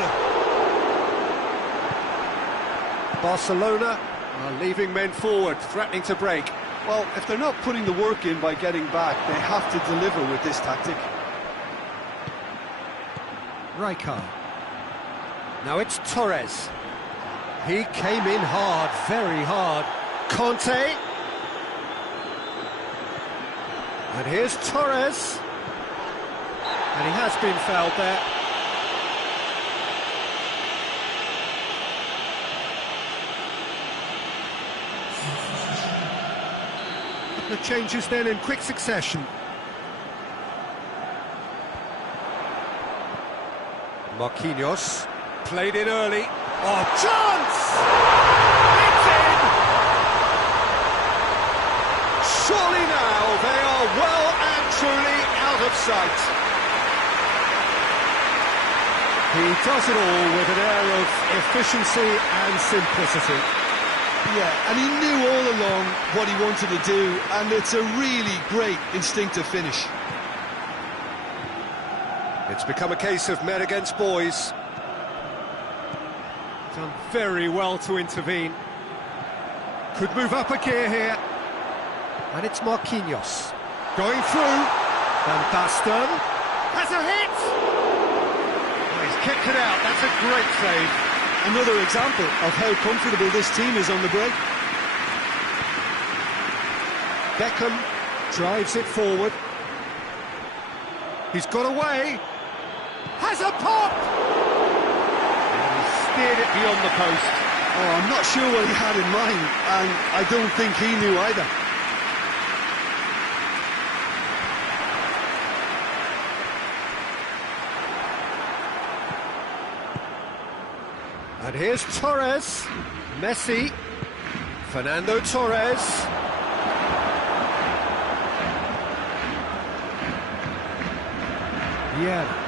Barcelona are leaving men forward, threatening to break. Well, if they're not putting the work in by getting back, they have to deliver with this tactic. Rijkaard. Now it's Torres. He came in hard, very hard. Conte. And here's Torres. And he has been fouled there. The changes then in quick succession. Marquinhos. Played in early. Oh, chance! It's in! Surely now they are well and truly out of sight. He does it all with an air of efficiency and simplicity. Yeah, and he knew all along what he wanted to do, and it's a really great instinctive finish. It's become a case of men against boys. Done very well to intervene. Could move up a gear here. And it's Marquinhos. Going through. Van Basten. Has a hit! Oh, he's kicked it out. That's a great save. Another example of how comfortable this team is on the break. Beckham drives it forward. He's got away. Has a pop! Steered it beyond the post. Oh, I'm not sure what he had in mind, and I don't think he knew either. And here's Torres. Messi. Fernando Torres. Yeah.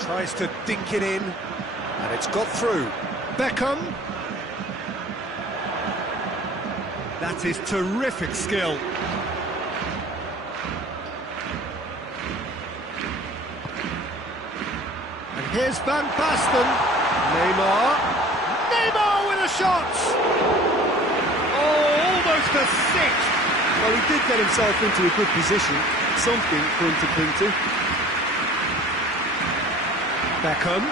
Tries to dink it in, and it's got through. Beckham. That is terrific skill. And here's Van Basten. Neymar. Neymar with a shot! Oh, almost a six. Well, he did get himself into a good position, something for him to cling to. Beckham.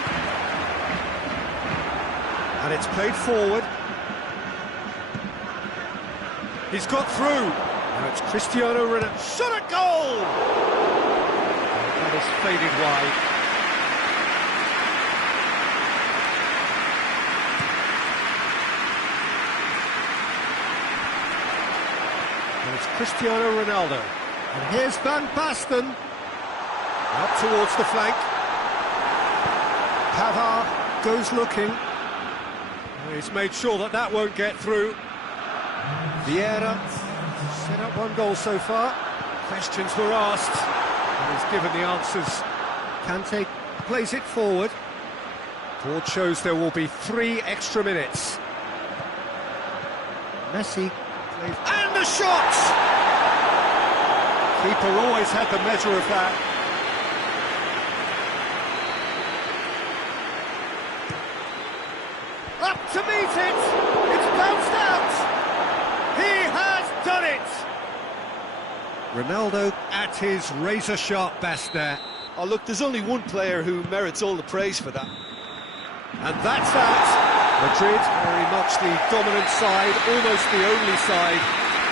And it's played forward. He's got through. Now it's Cristiano Ronaldo. Shot at goal! That is faded wide. And it's Cristiano Ronaldo. And here's Van Basten. Up towards the flank. Pavard goes looking. He's made sure that that won't get through. Vieira set up one goal so far. Questions were asked, and he's given the answers. Kante plays it forward. Board shows there will be 3 extra minutes. Messi plays... And the shot! Keeper always had the measure of that. Up to meet it! It's bounced out! He has done it! Ronaldo at his razor-sharp best there. Oh, look, there's only one player who merits all the praise for that. And that's that! Madrid, very much the dominant side, almost the only side.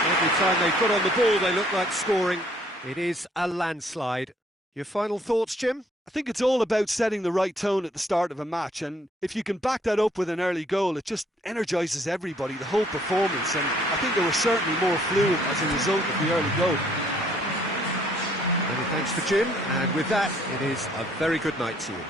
Every time they put on the ball, they look like scoring. It is a landslide. Your final thoughts, Jim? I think it's all about setting the right tone at the start of a match, and if you can back that up with an early goal, it just energises everybody, the whole performance, and I think they were certainly more fluid as a result of the early goal. Many thanks to Jim, and with that, it is a very good night to you.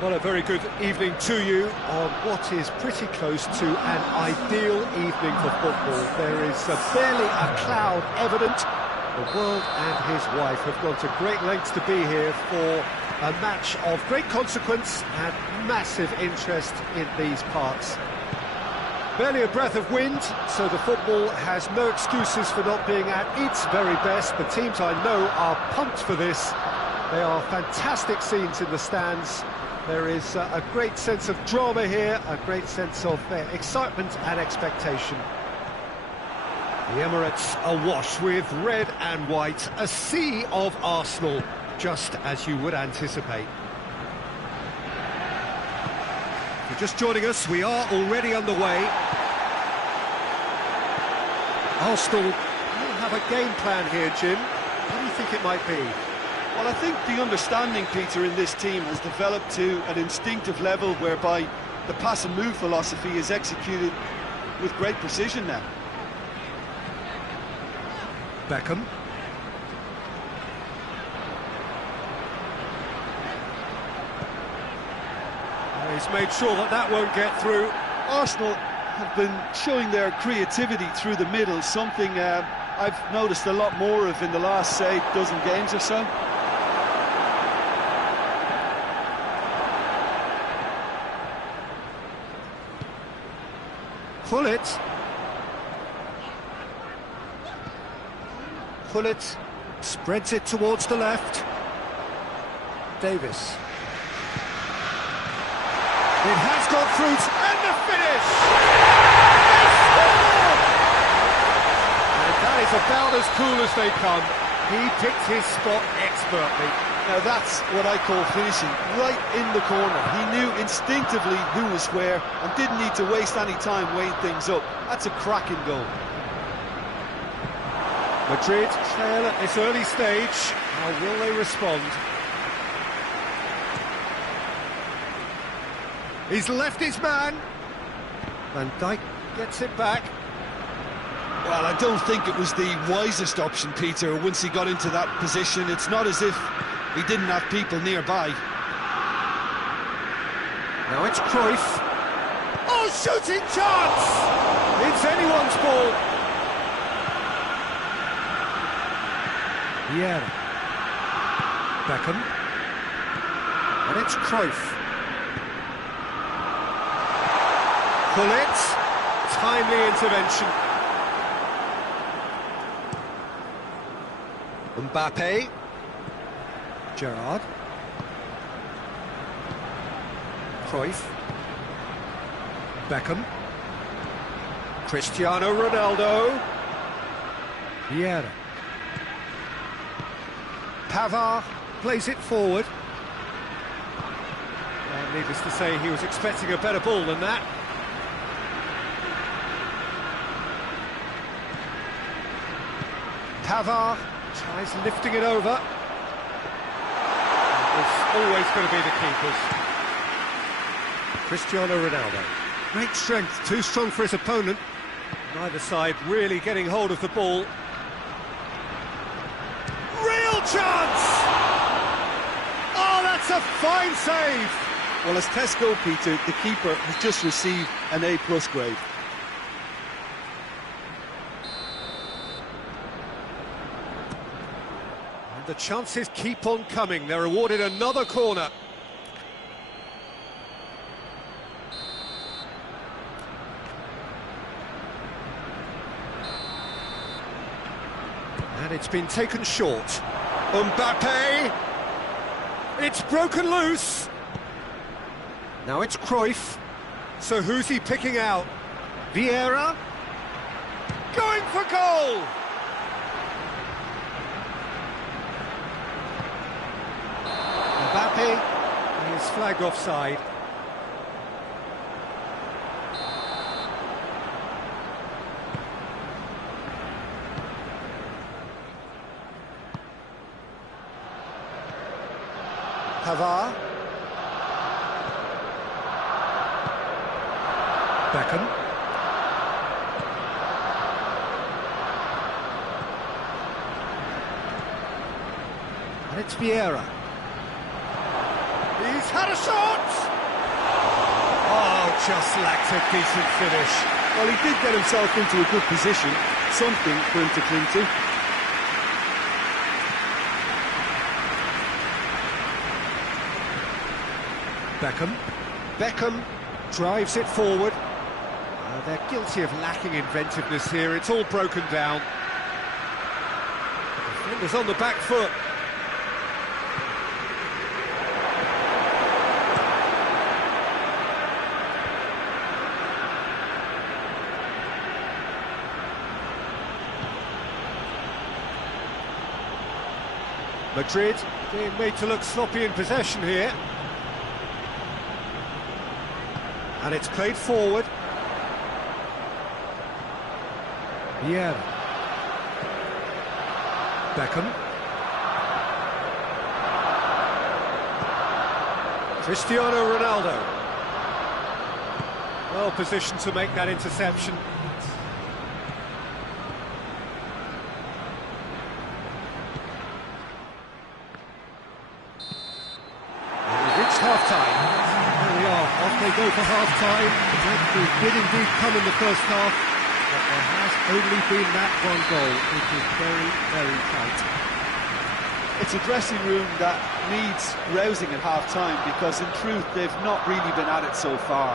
Well, a very good evening to you on what is pretty close to an ideal evening for football. There is barely a cloud evident. The world and his wife have gone to great lengths to be here for a match of great consequence and massive interest in these parts. Barely a breath of wind, so the football has no excuses for not being at its very best. The teams I know are pumped for this. They are fantastic scenes in the stands. There is a great sense of drama here, a great sense of excitement and expectation. The Emirates awash with red and white, a sea of Arsenal, just as you would anticipate. If you're just joining us, we are already underway. Arsenal will have a game plan here, Jim. What do you think it might be? Well, I think the understanding, Peter, in this team has developed to an instinctive level whereby the pass and move philosophy is executed with great precision now. Beckham. He's made sure that that won't get through. Arsenal have been showing their creativity through the middle, something I've noticed a lot more of in the last, say, dozen games or so. Pullet spreads it towards the left. Davis. It has gone through, and the finish! And that is about as cool as they come. He picked his spot expertly. Now that's what I call finishing, right in the corner. He knew instinctively who was where and didn't need to waste any time weighing things up. That's a cracking goal. Madrid trail at this early stage. How will they respond? He's left his man. Van Dijk gets it back. Well, I don't think it was the wisest option, Peter, once he got into that position. It's not as if he didn't have people nearby. Now it's Cruyff. Oh, shooting chance! It's anyone's ball. Yeah. Beckham. And it's Cruyff. Pullet. Timely intervention. Mbappe. Gerrard. Cruyff. Beckham. Cristiano Ronaldo. Vieira. Pavard plays it forward. Needless to say, he was expecting a better ball than that. Pavard tries lifting it over. It's always going to be the keepers. Cristiano Ronaldo. Great strength, too strong for his opponent. Neither side really getting hold of the ball. Real chance! Oh, that's a fine save! Well, as tests go, Peter, the keeper has just received an A+ grade. And the chances keep on coming. They're awarded another corner. And it's been taken short. Mbappe! It's broken loose! Now it's Cruyff. So who's he picking out? Vieira? Going for goal! Mbappe is flagged offside. Pavard. Beckham. And it's Vieira. He's had a shot! Oh, just lacked a decent finish. Well, he did get himself into a good position, something for him to cling to. Beckham drives it forward. They're guilty of lacking inventiveness here. It's all broken down. The defender's on the back foot. Madrid being made to look sloppy in possession here. And it's played forward. Yeah. Beckham. Cristiano Ronaldo. Well positioned to make that interception. Half-time. There we are, off they go for half-time. It did indeed come in the first half, but there has only been that one goal, which is very, very tight. It's a dressing room that needs rousing at half-time, because in truth they've not really been at it so far.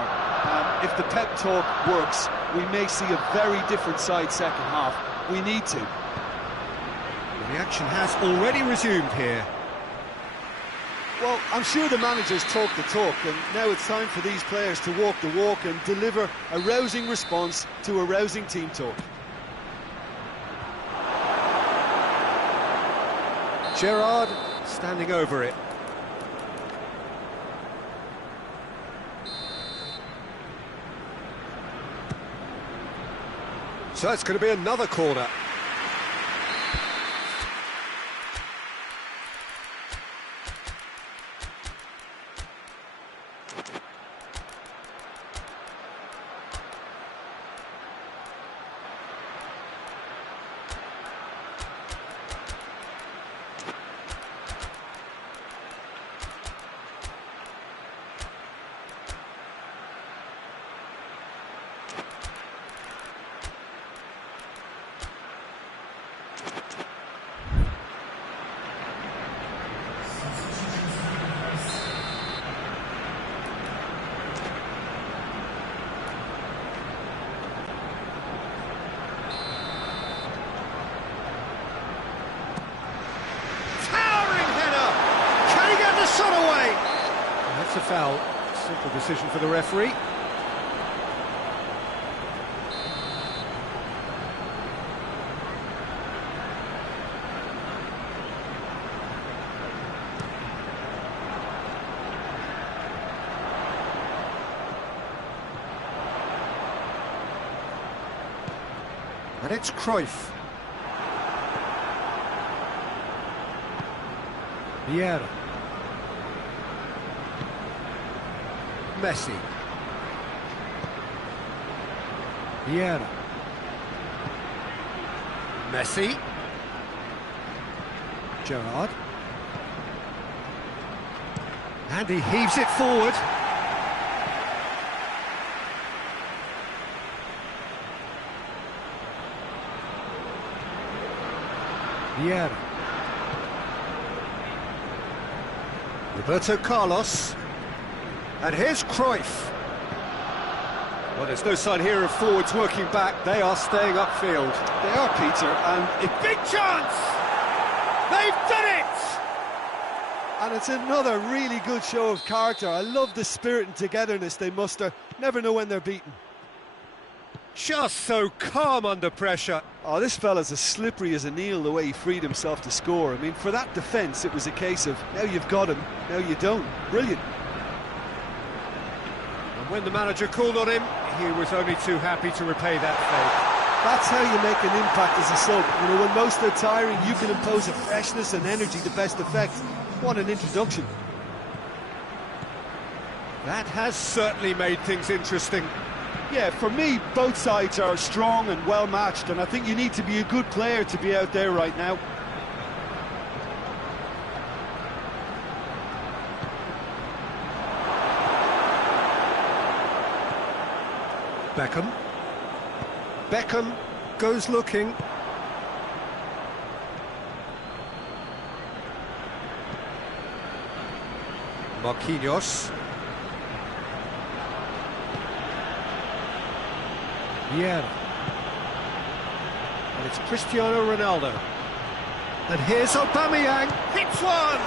If the pep talk works, we may see a very different side second half. We need to. The action has already resumed here. Well, I'm sure the managers talk the talk, and now it's time for these players to walk the walk and deliver a rousing response to a rousing team talk. Gerrard standing over it. So it's going to be another corner. A foul. Simple decision for the referee. And it's Cruyff. Vieira. Messi. Vieira. Messi. Gerrard. And he heaves it forward. Vieira. Roberto Carlos. And here's Cruyff. Well, there's no sign here of forwards working back. They are staying upfield. They are, Peter, and a big chance! They've done it! And it's another really good show of character. I love the spirit and togetherness they muster. Never know when they're beaten. Just so calm under pressure. Oh, this fella's as slippery as an eel, the way he freed himself to score. I mean, for that defence, it was a case of, now you've got him, now you don't. Brilliant. And when the manager called on him, he was only too happy to repay that favour. That's how you make an impact as a sub. You know, when most are tiring, you can impose a freshness and energy to best effect. What an introduction. That has certainly made things interesting. Yeah, for me, both sides are strong and well matched, and I think you need to be a good player to be out there right now. Beckham. Beckham goes looking. Marquinhos. Vieira. And it's Cristiano Ronaldo. And here's Aubameyang. Hits one!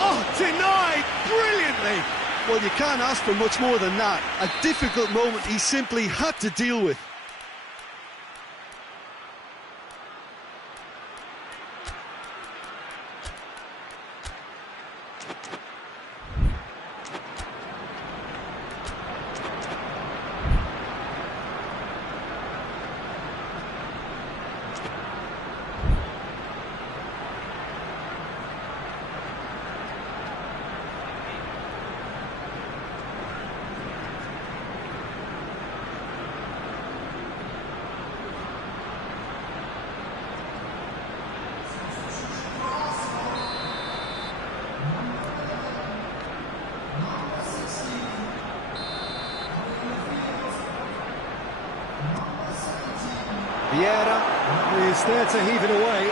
Oh, denied brilliantly! Well, you can't ask for much more than that. A difficult moment he simply had to deal with. Vieira is there to heave it away.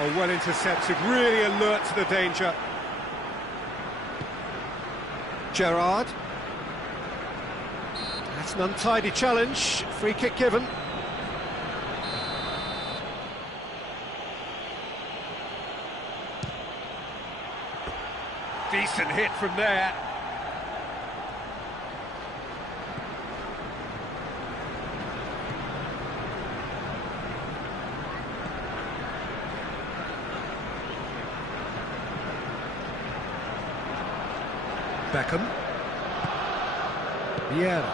Oh, well intercepted, really alert to the danger. Gerrard. That's an untidy challenge, free kick given. Decent hit from there. Beckham. Vieira.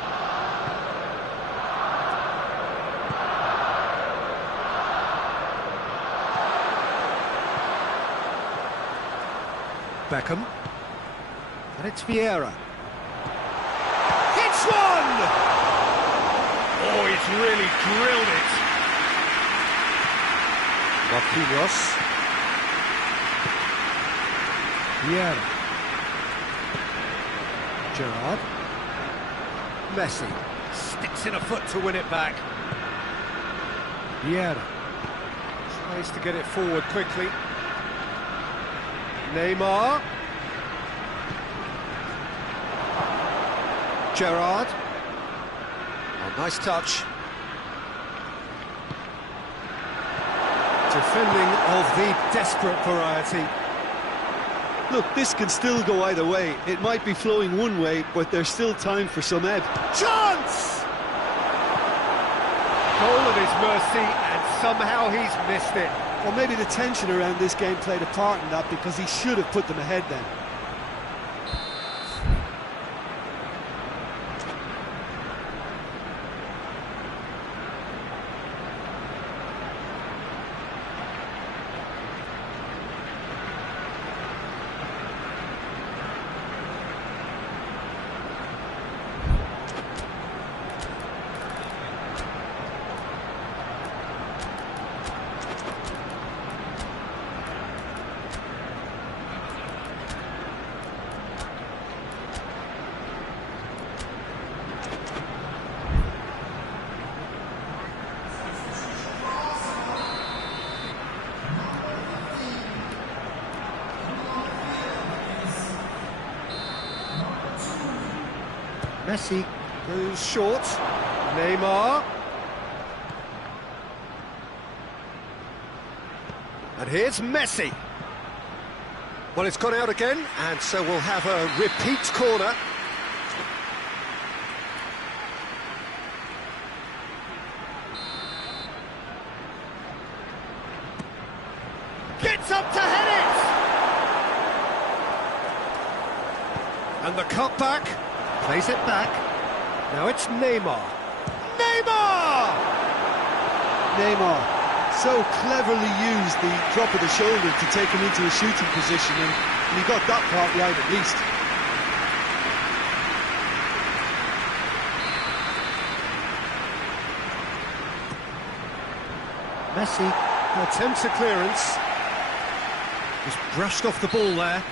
Beckham. And it's Vieira. Hits one! Oh, he's really drilled it. Marquinhos. Vieira. Gerrard. Messi. Sticks in a foot to win it back. Vieira. Tries to get it forward quickly. Neymar. Gerrard. Oh, nice touch. Defending of the desperate variety. Look, this can still go either way. It might be flowing one way, but there's still time for some ebb. Chance! Goal at his mercy, and somehow he's missed it. Well, maybe the tension around this game played a part in that, because he should have put them ahead then. Messi goes short. Neymar. And here's Messi. Well, it's gone out again, and so we'll have a repeat corner. Gets up to head it! And the cutback. Plays it back. Now it's Neymar. Neymar! Neymar so cleverly used the drop of the shoulder to take him into a shooting position, and he got that part right at least. Messi attempts a clearance. Just brushed off the ball there.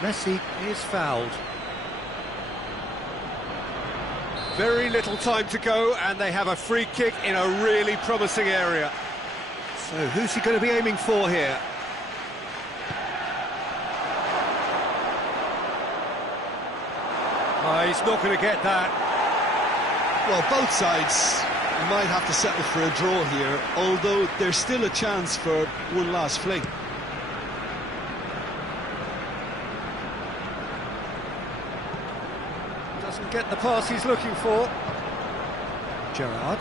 Messi is fouled. Very little time to go, and they have a free kick in a really promising area. So who's he going to be aiming for here? Oh, he's not going to get that. Well, both sides might have to settle for a draw here, although there's still a chance for one last fling. Doesn't get the pass he's looking for. Gerrard.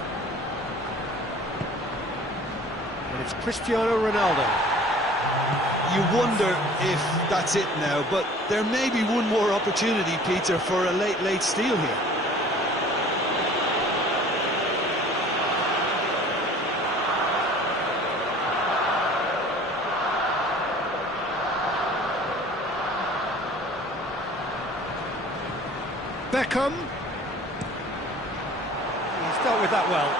And it's Cristiano Ronaldo. You wonder if that's it now, but there may be one more opportunity, Peter, for a late steal here. Beckham. He's dealt with that well.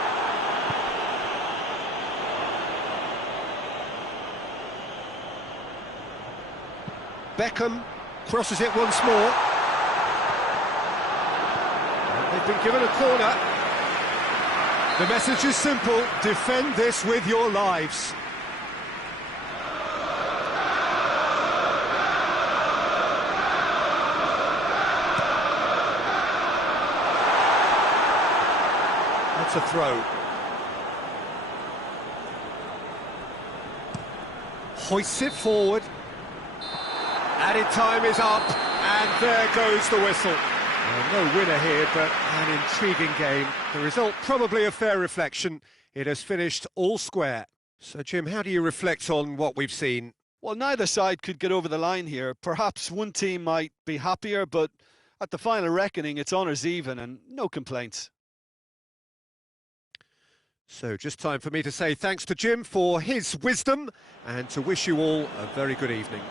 Beckham crosses it once more. They've been given a corner. The message is simple: defend this with your lives. That's a throw. Hoists it forward. Added time is up, and there goes the whistle. No winner here, but an intriguing game. The result probably a fair reflection. It has finished all square. So, Jim, how do you reflect on what we've seen? Well, neither side could get over the line here. Perhaps one team might be happier, but at the final reckoning, it's honours even and no complaints. So, just time for me to say thanks to Jim for his wisdom and to wish you all a very good evening.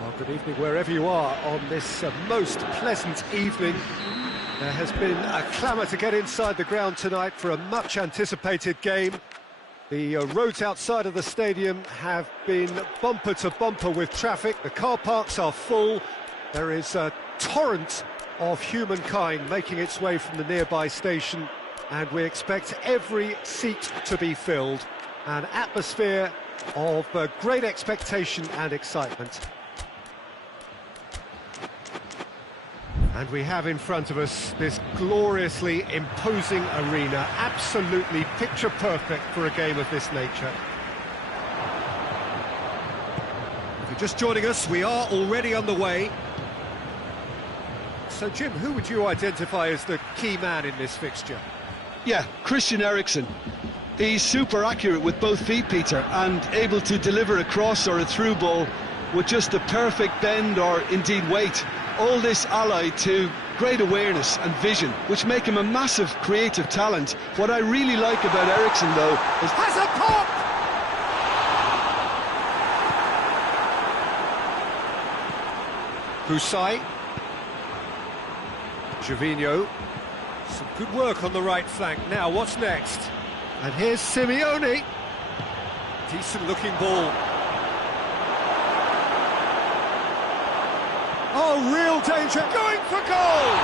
Well, good evening wherever you are on this most pleasant evening. There has been a clamour to get inside the ground tonight for a much-anticipated game. The roads outside of the stadium have been bumper to bumper with traffic. The car parks are full. There is a torrent of humankind making its way from the nearby station, and we expect every seat to be filled. An atmosphere of great expectation and excitement. And we have in front of us this gloriously imposing arena, absolutely picture perfect for a game of this nature. If you're just joining us, we are already underway. So Jim, who would you identify as the key man in this fixture? Yeah, Christian Eriksen. He's super accurate with both feet, Peter, and able to deliver a cross or a through ball with just the perfect bend or indeed weight. All this allied to great awareness and vision, which make him a massive creative talent. What I really like about Eriksen, though, is... Has a pop! Husai. Gervinho. Some good work on the right flank. Now, what's next? And here's Simeone. Decent-looking ball. Oh, real danger, going for goal!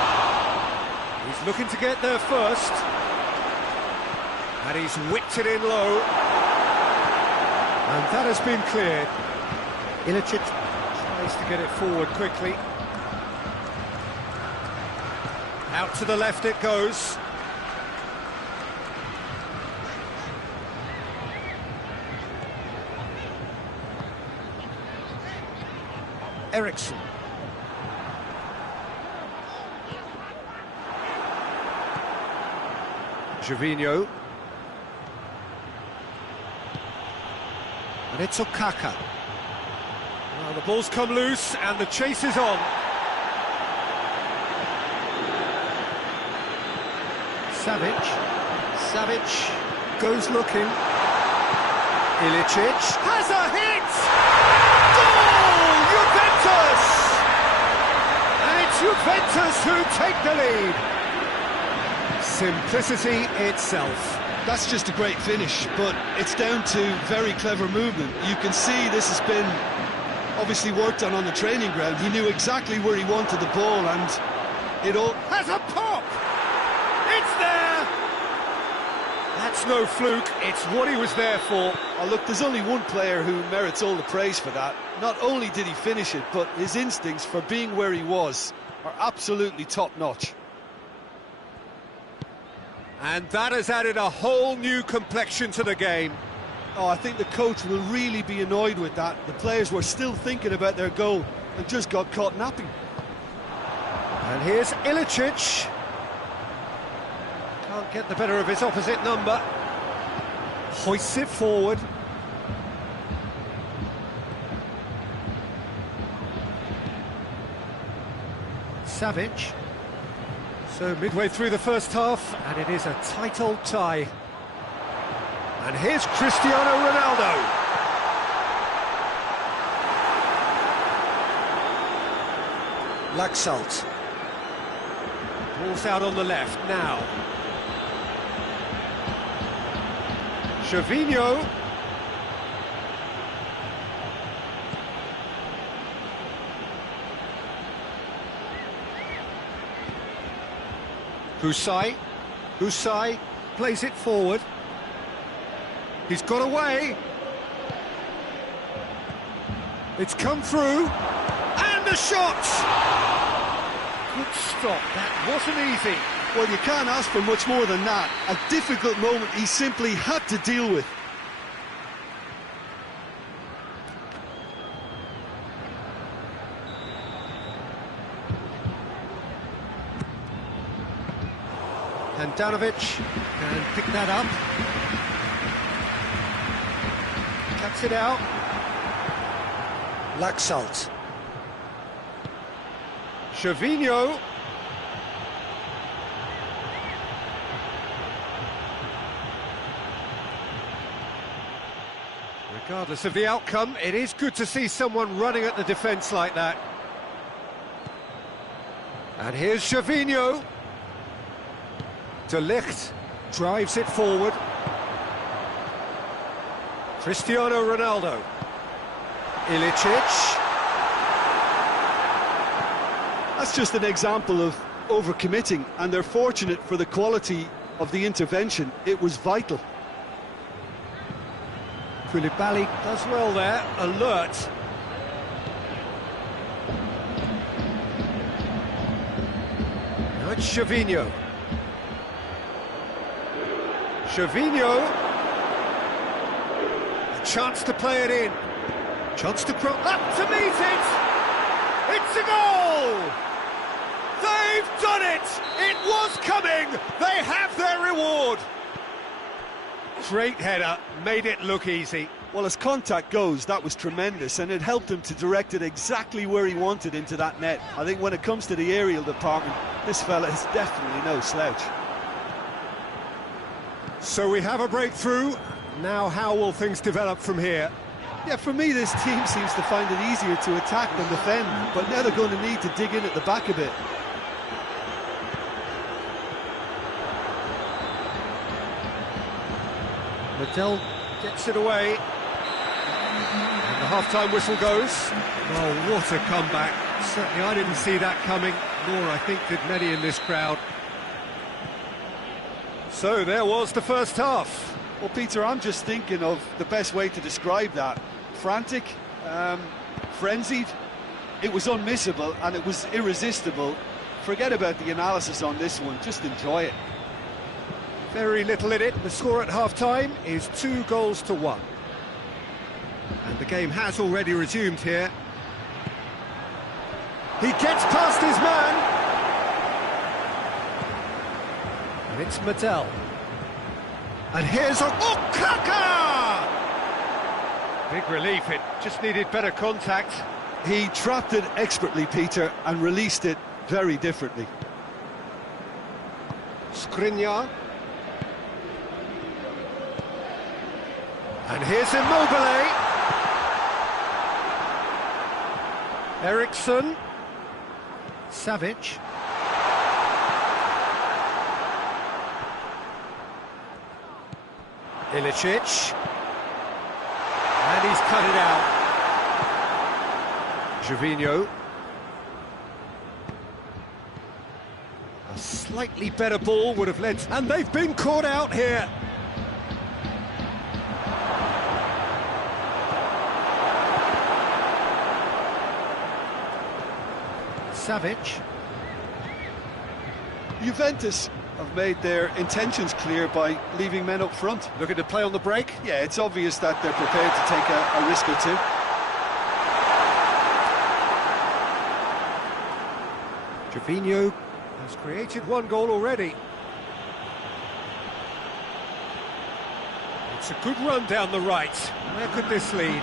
He's looking to get there first. And he's whipped it in low. And that has been cleared. Ilicic tries to get it forward quickly. Out to the left it goes. Eriksen. Gervinho. And it's Okaka. Well, the ball's come loose and the chase is on. Savic goes looking. Ilicic has a hit! Goal! Juventus! And it's Juventus who take the lead. Simplicity itself. That's just a great finish, but it's down to very clever movement. You can see this has been obviously worked on the training ground. He knew exactly where he wanted the ball, and it all... Has a pop! It's there! That's no fluke, it's what he was there for. Oh, look, there's only one player who merits all the praise for that. Not only did he finish it, but his instincts for being where he was are absolutely top-notch. And that has added a whole new complexion to the game. Oh, I think the coach will really be annoyed with that. The players were still thinking about their goal and just got caught napping. And here's Ilicic. Can't get the better of his opposite number. Hoists it forward. Savic. So midway through the first half, and it is a tight old tie. And here's Cristiano Ronaldo. Laxalt. Ball's out on the left now. Gervinho. Husai plays it forward. He's got away. It's come through. And the shot! Good stop, that wasn't easy. Well, you can't ask for much more than that. A difficult moment he simply had to deal with. Handanovic can pick that up. Cuts it out. Laxalt. Gervinho. Regardless of the outcome, it is good to see someone running at the defence like that. And here's Gervinho. De Ligt drives it forward. Cristiano Ronaldo. Ilicic. That's just an example of overcommitting, and they're fortunate for the quality of the intervention. It was vital. Koulibaly does well there, alert. Now it's Gervinho. Gervinho. A chance to play it in. Chance to up to meet it! It's a goal! They've done it! It was coming! They have their reward! Great header, made it look easy. Well, as contact goes, that was tremendous, and it helped him to direct it exactly where he wanted into that net. I think when it comes to the aerial department, this fella is definitely no slouch. So we have a breakthrough. Now how will things develop from here? Yeah, for me, this team seems to find it easier to attack than defend, but now they're going to need to dig in at the back a bit. Liddell gets it away. And the half-time whistle goes. Oh, what a comeback. Certainly I didn't see that coming, nor I think did many in this crowd. So there was the first half. Well, Peter, I'm just thinking of the best way to describe that. Frantic, frenzied. It was unmissable and it was irresistible. Forget about the analysis on this one, just enjoy it. Very little in it. The score at half-time is 2-1. And the game has already resumed here. He gets past his man. And it's Mattel. And here's a... Oh, Kaka! Big relief, it just needed better contact. He trapped it expertly, Peter, and released it very differently. Skriniar. And here's Immobile. Eriksson. Savic. Ilicic. And he's cut it out. Gervinho. A slightly better ball would have led... And they've been caught out here. Savic. Juventus have made their intentions clear by leaving men up front. Looking to play on the break. Yeah, it's obvious that they're prepared to take a risk or two. Gervinho has created one goal already. It's a good run down the right. Where could this lead?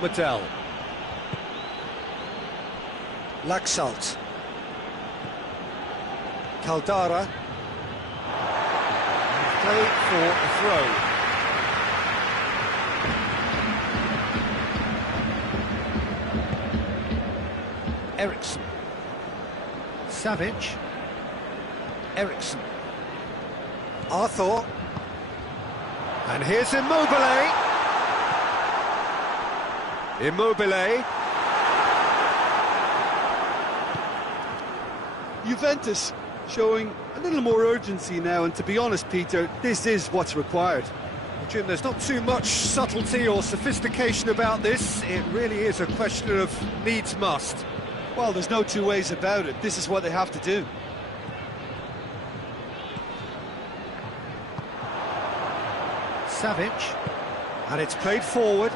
Mattel. Laxalt. Caldara. Played for a throw. Eriksson. Savic. Eriksson. Arthur. And here's Immobile. Immobile. Juventus showing a little more urgency now, and to be honest, Peter, this is what's required. Jim, there's not too much subtlety or sophistication about this. It really is a question of needs must. Well, there's no two ways about it. This is what they have to do. Savic, and it's played forward.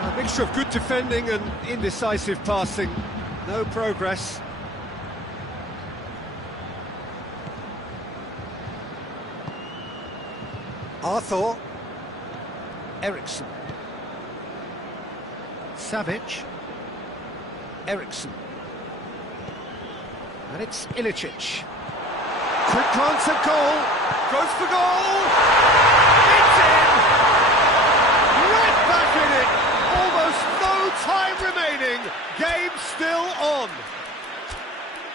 A mixture of good defending and indecisive passing. No progress. Arthur. Eriksson. Savic. Eriksson. And it's Ilicic. Quick glance at goal. Goes for goal. It's in. Right back in it. Almost no time remaining. Game still on.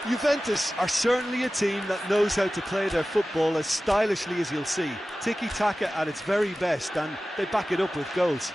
Juventus are certainly a team that knows how to play their football as stylishly as you'll see. Tiki-taka at its very best, and they back it up with goals.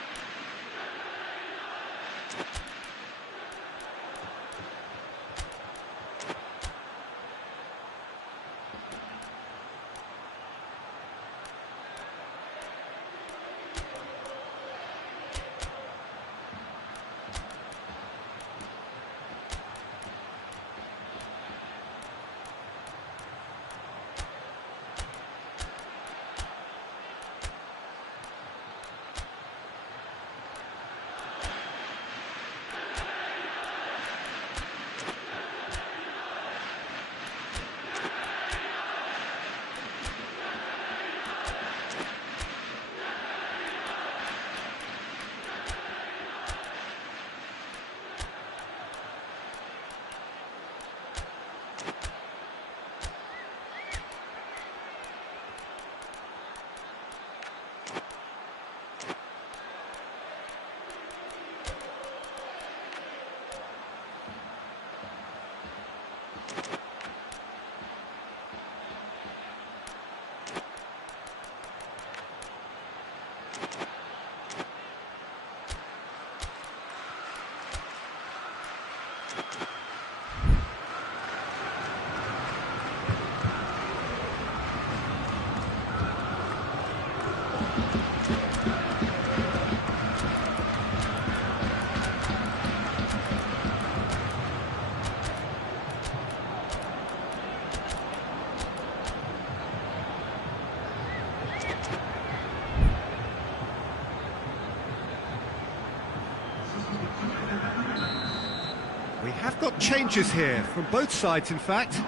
We have got changes here, from both sides in fact.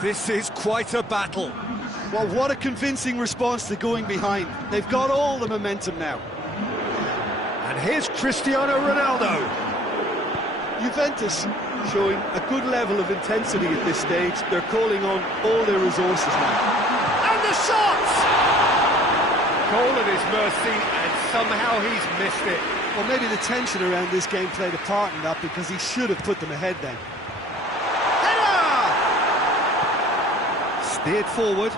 This is quite a battle. Well, what a convincing response to going behind. They've got all the momentum now. And here's Cristiano Ronaldo. Juventus showing a good level of intensity at this stage. They're calling on all their resources now. And the shot! Goal at his mercy, and somehow he's missed it. Well, maybe the tension around this game played a part in that, because he should have put them ahead then. Header! Steered forward.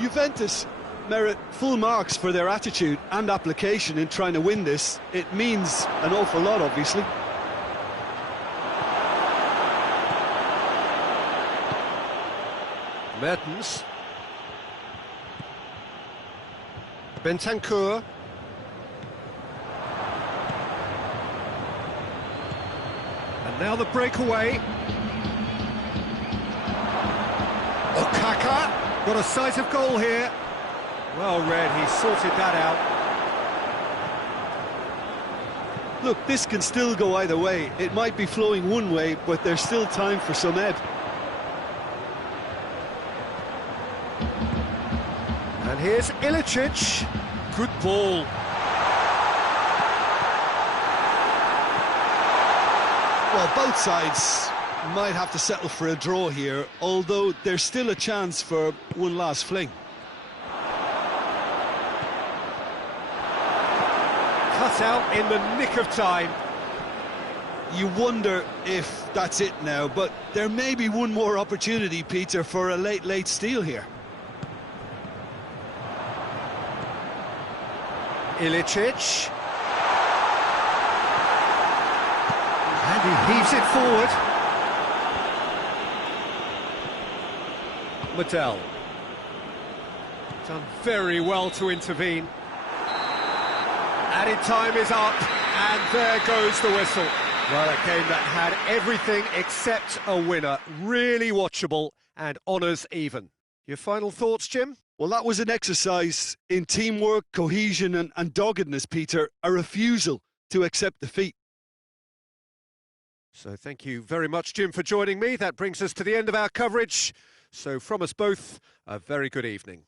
Juventus merit full marks for their attitude and application in trying to win this. It means an awful lot, obviously. Mertens. Bentancur. And now the breakaway. Okaka. Got a sight of goal here. Well read, he sorted that out. Look, this can still go either way. It might be flowing one way, but there's still time for some ebb. And here's Ilicic. Good ball. Well, both sides might have to settle for a draw here, although there's still a chance for one last fling. Cut out in the nick of time. You wonder if that's it now, but there may be one more opportunity, Peter, for a late steal here. Ilicic. And he heaves it forward. Medel. Done very well to intervene. Added time is up. And there goes the whistle. Well, a game that had everything except a winner. Really watchable and honours even. Your final thoughts, Jim? Well, that was an exercise in teamwork, cohesion and doggedness, Peter. A refusal to accept defeat. So thank you very much, Jim, for joining me. That brings us to the end of our coverage. So from us both, a very good evening.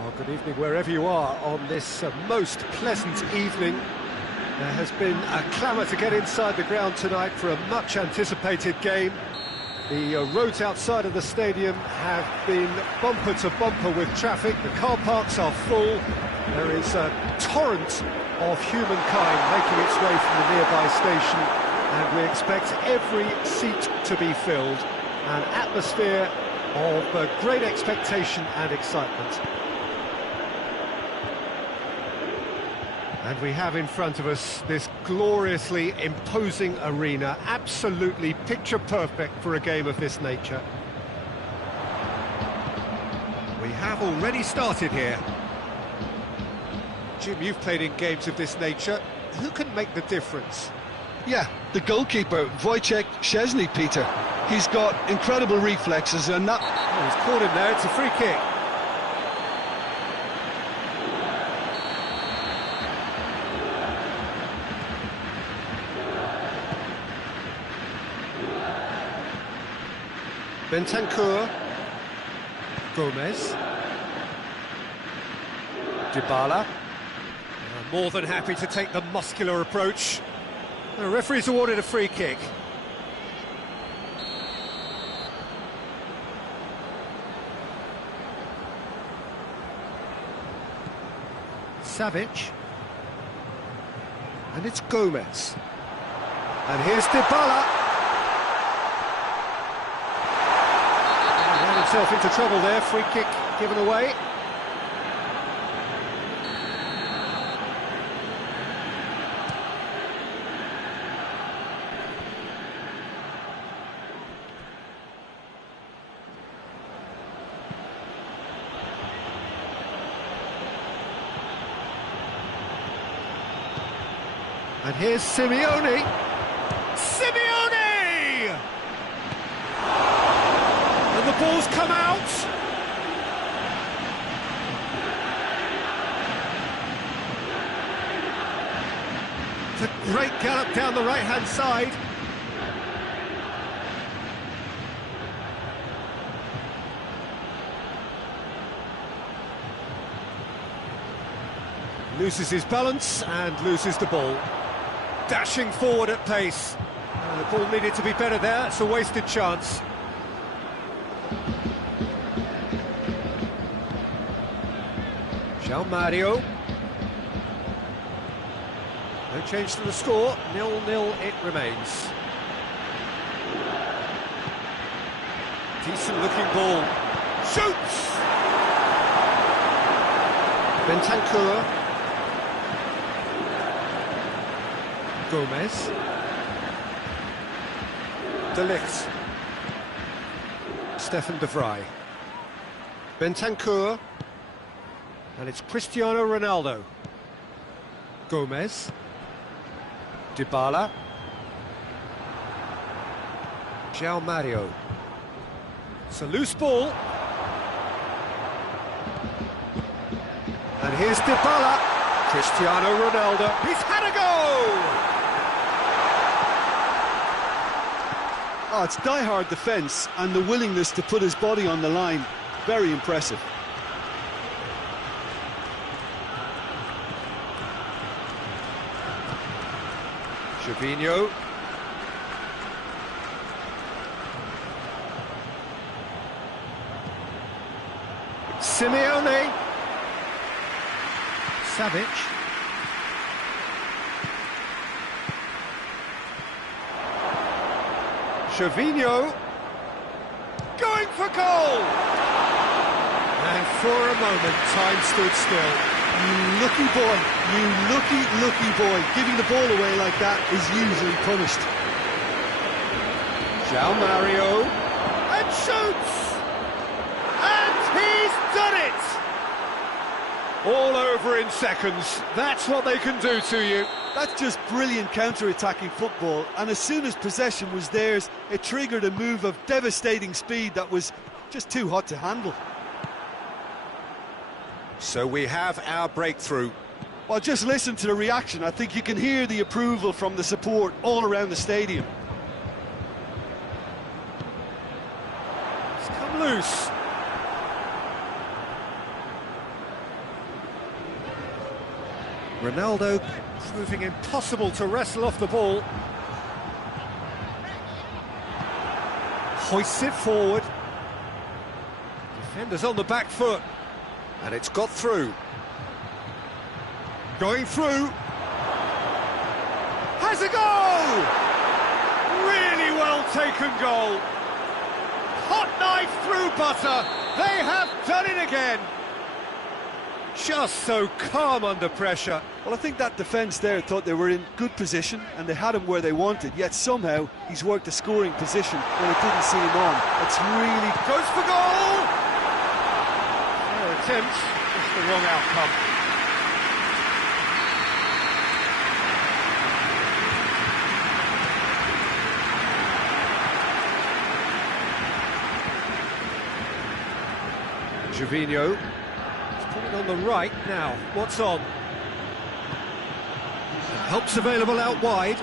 Well, good evening wherever you are on this most pleasant evening. There has been a clamour to get inside the ground tonight for a much-anticipated game. The roads outside of the stadium have been bumper to bumper with traffic. The car parks are full. There is a torrent of humankind making its way from the nearby station, and we expect every seat to be filled. An atmosphere of great expectation and excitement. And we have in front of us this gloriously imposing arena, absolutely picture perfect for a game of this nature. We have already started here. Jim, you've played in games of this nature. Who can make the difference? Yeah, the goalkeeper, Wojciech Szczesny, Peter. He's got incredible reflexes and that... Oh, he's caught him there, it's a free kick. Bentancur, Gomez, Dybala, more than happy to take the muscular approach. The referee's awarded a free kick. Savic, and it's Gomez, and here's Dybala. Himself into trouble there, free kick given away. And here's Simeone. And the ball's come out. It's a great gallop down the right-hand side. Loses his balance and loses the ball. Dashing forward at pace. The ball needed to be better there. It's a wasted chance. Mario. No change to the score, 0-0 it remains. Decent looking ball. Shoots! Bentancur. Gomez. De Ligt. Stefan de Vrij. Bentancur. And it's Cristiano Ronaldo. Gomez. Dybala. João Mario. It's a loose ball. And here's Dybala. Cristiano Ronaldo. He's had a go! Oh, it's die-hard defence and the willingness to put his body on the line. Very impressive. Fabinho. Simeone. Savic. Fabinho. Going for goal! And for a moment, time stood still. You lucky boy, you lucky boy. Giving the ball away like that is usually punished. João Mario. And shoots! And he's done it! All over in seconds. That's what they can do to you. That's just brilliant counter-attacking football, and as soon as possession was theirs, it triggered a move of devastating speed that was just too hot to handle. So we have our breakthrough. Well, just listen to the reaction. I think you can hear the approval from the support all around the stadium. It's come loose. Ronaldo proving impossible to wrestle off the ball. hoists it forward. Defenders on the back foot. And it's got through. Going through. Has a goal! Really well taken goal. Hot knife through butter. They have done it again. Just so calm under pressure. Well, I think that defence there thought they were in good position and they had him where they wanted, yet somehow he's worked a scoring position when it didn't see him on. It's really... Goes for goal! Fair attempt, just the wrong outcome. Gervinho. Put it on the right now. What's on? Help's available out wide.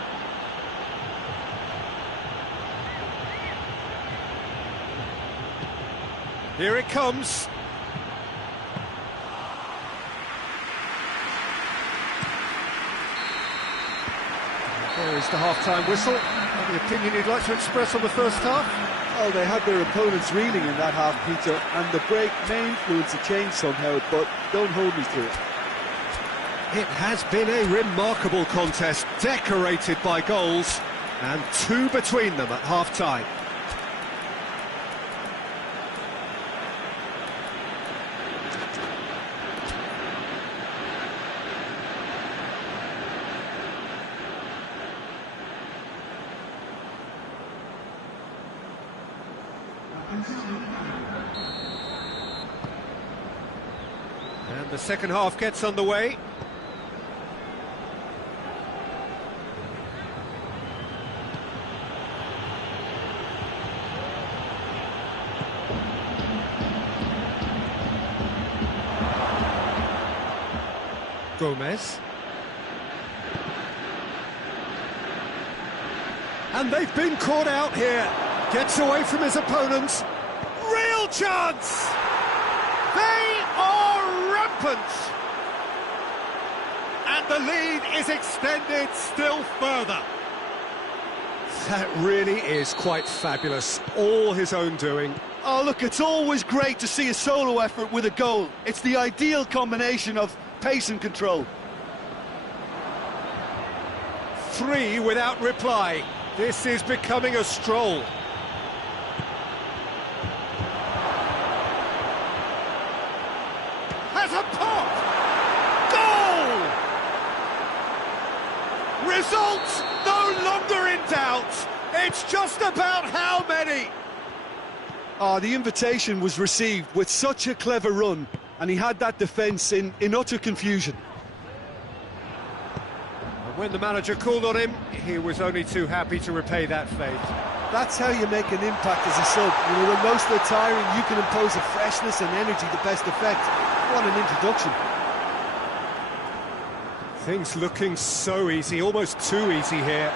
Here it comes. There is the half-time whistle. Any opinion you'd like to express on the first half? Well, they had their opponents reeling in that half, Peter, and the break may influence a change somehow, but don't hold me to it. It has been a remarkable contest, decorated by goals, and two between them at half-time. And the second half gets underway. Gomez. And they've been caught out here. Gets away from his opponents. Real chance! They are rampant! And the lead is extended still further. That really is quite fabulous. All his own doing. Oh, look, it's always great to see a solo effort with a goal. It's the ideal combination of pace and control. 3 without reply. This is becoming a stroll. Has a pop! Goal! Results no longer in doubt. It's just about how many. The invitation was received with such a clever run, and he had that defence in utter confusion. And when the manager called on him, he was only too happy to repay that fate. That's how you make an impact as a sub. You know, when most are tiring, you can impose a freshness and energy the best effect. What an introduction. Things looking so easy, almost too easy here.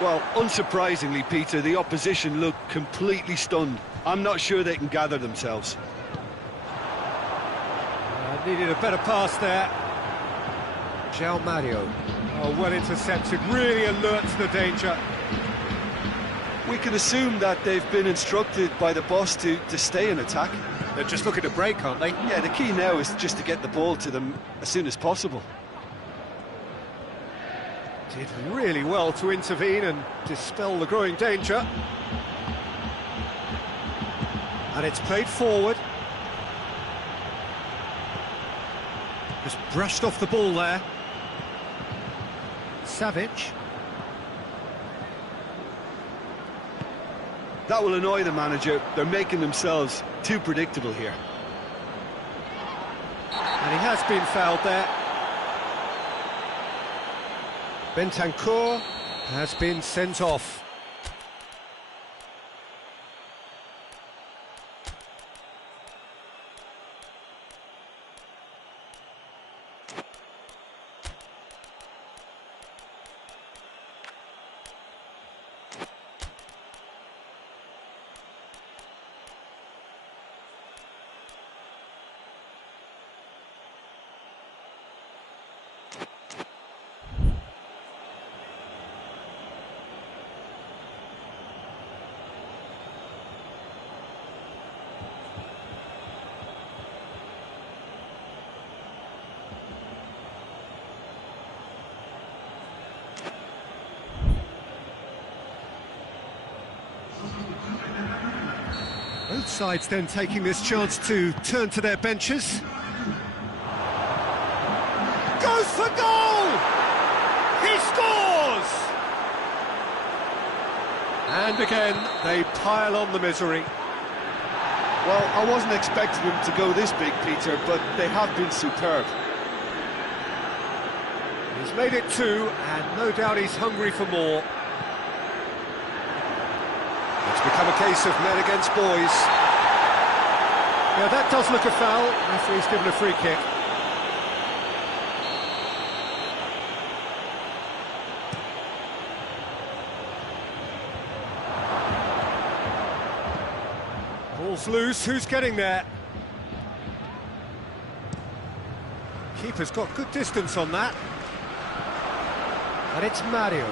Well, unsurprisingly, Peter, the opposition look completely stunned. I'm not sure they can gather themselves. Needed a better pass there. João Mario. Oh, well intercepted, really alert to the danger. We can assume that they've been instructed by the boss to stay in attack. They're just looking to break, aren't they? Yeah, the key now is just to get the ball to them as soon as possible. Did really well to intervene and dispel the growing danger. And it's played forward. Just brushed off the ball there. Savic. That will annoy the manager. They're making themselves too predictable here. And he has been fouled there. Bentancur has been sent off. Both sides then taking this chance to turn to their benches. Goes for goal! He scores! And again, they pile on the misery. Well, I wasn't expecting them to go this big, Peter, but they have been superb. He's made it 2, and no doubt he's hungry for more. It's become a case of men against boys. Yeah, that does look a foul. Referee's given a free kick. Ball's loose, who's getting there? Keeper's got good distance on that. And it's Mario.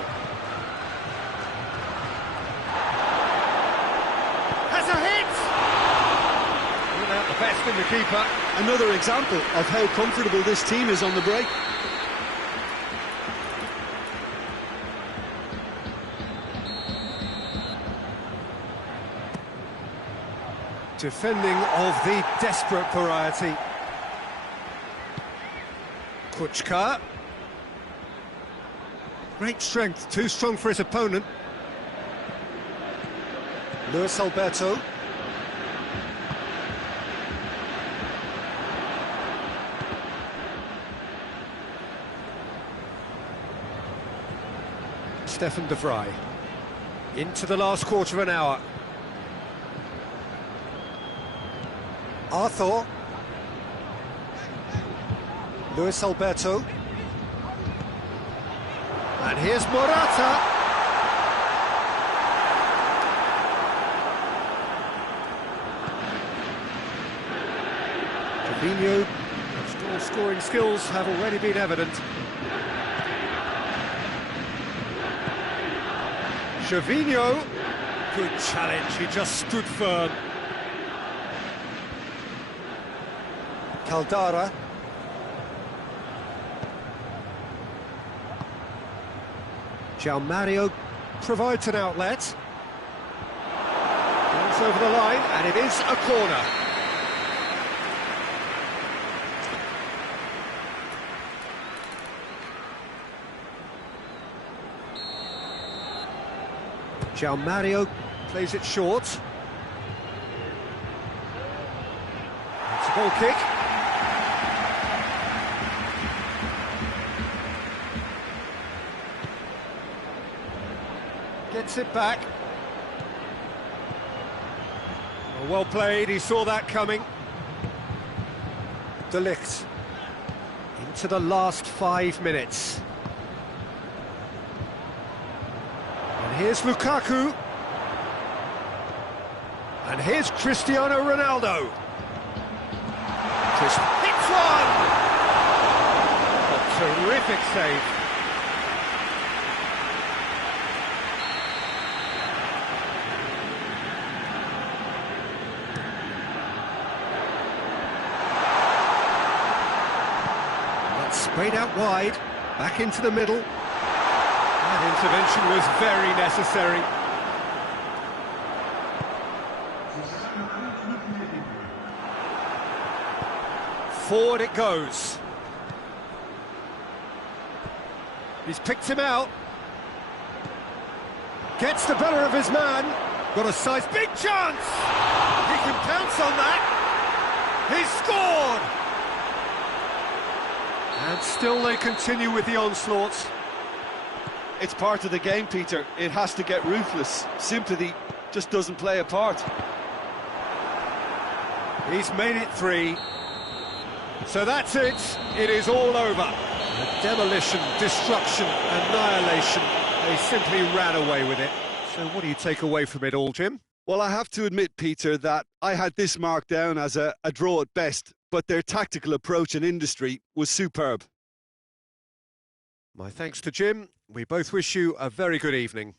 Has a hit! Without the best in the keeper. Another example of how comfortable this team is on the break. Defending of the desperate variety. Kuchka. Great strength, too strong for his opponent. Luis Alberto. Stefan de Vrij. Into the last quarter of an hour. Arthur. Luis Alberto. And here's Morata. Fabinho. His scoring skills have already been evident. Fabinho. Good challenge, he just stood firm. Caldara. João Mario provides an outlet. Goes over the line, and it is a corner. João Mario plays it short. It's a goal kick. Gets it back. Well played, he saw that coming. De Ligt. Into the last 5 minutes. And here's Lukaku. And here's Cristiano Ronaldo. Chris hits one! A terrific save. Straight out wide, back into the middle. That intervention was very necessary. Forward it goes. He's picked him out. Gets the better of his man. Got a size, big chance! He can pounce on that. He's scored! And still they continue with the onslaughts. It's part of the game, Peter. It has to get ruthless. Sympathy just doesn't play a part. He's made it 3. So that's it. It is all over. The demolition, destruction, annihilation. They simply ran away with it. So what do you take away from it all, Jim? Well, I have to admit, Peter, that I had this marked down as a draw at best, but their tactical approach and industry was superb. My thanks to Jim. We both wish you a very good evening.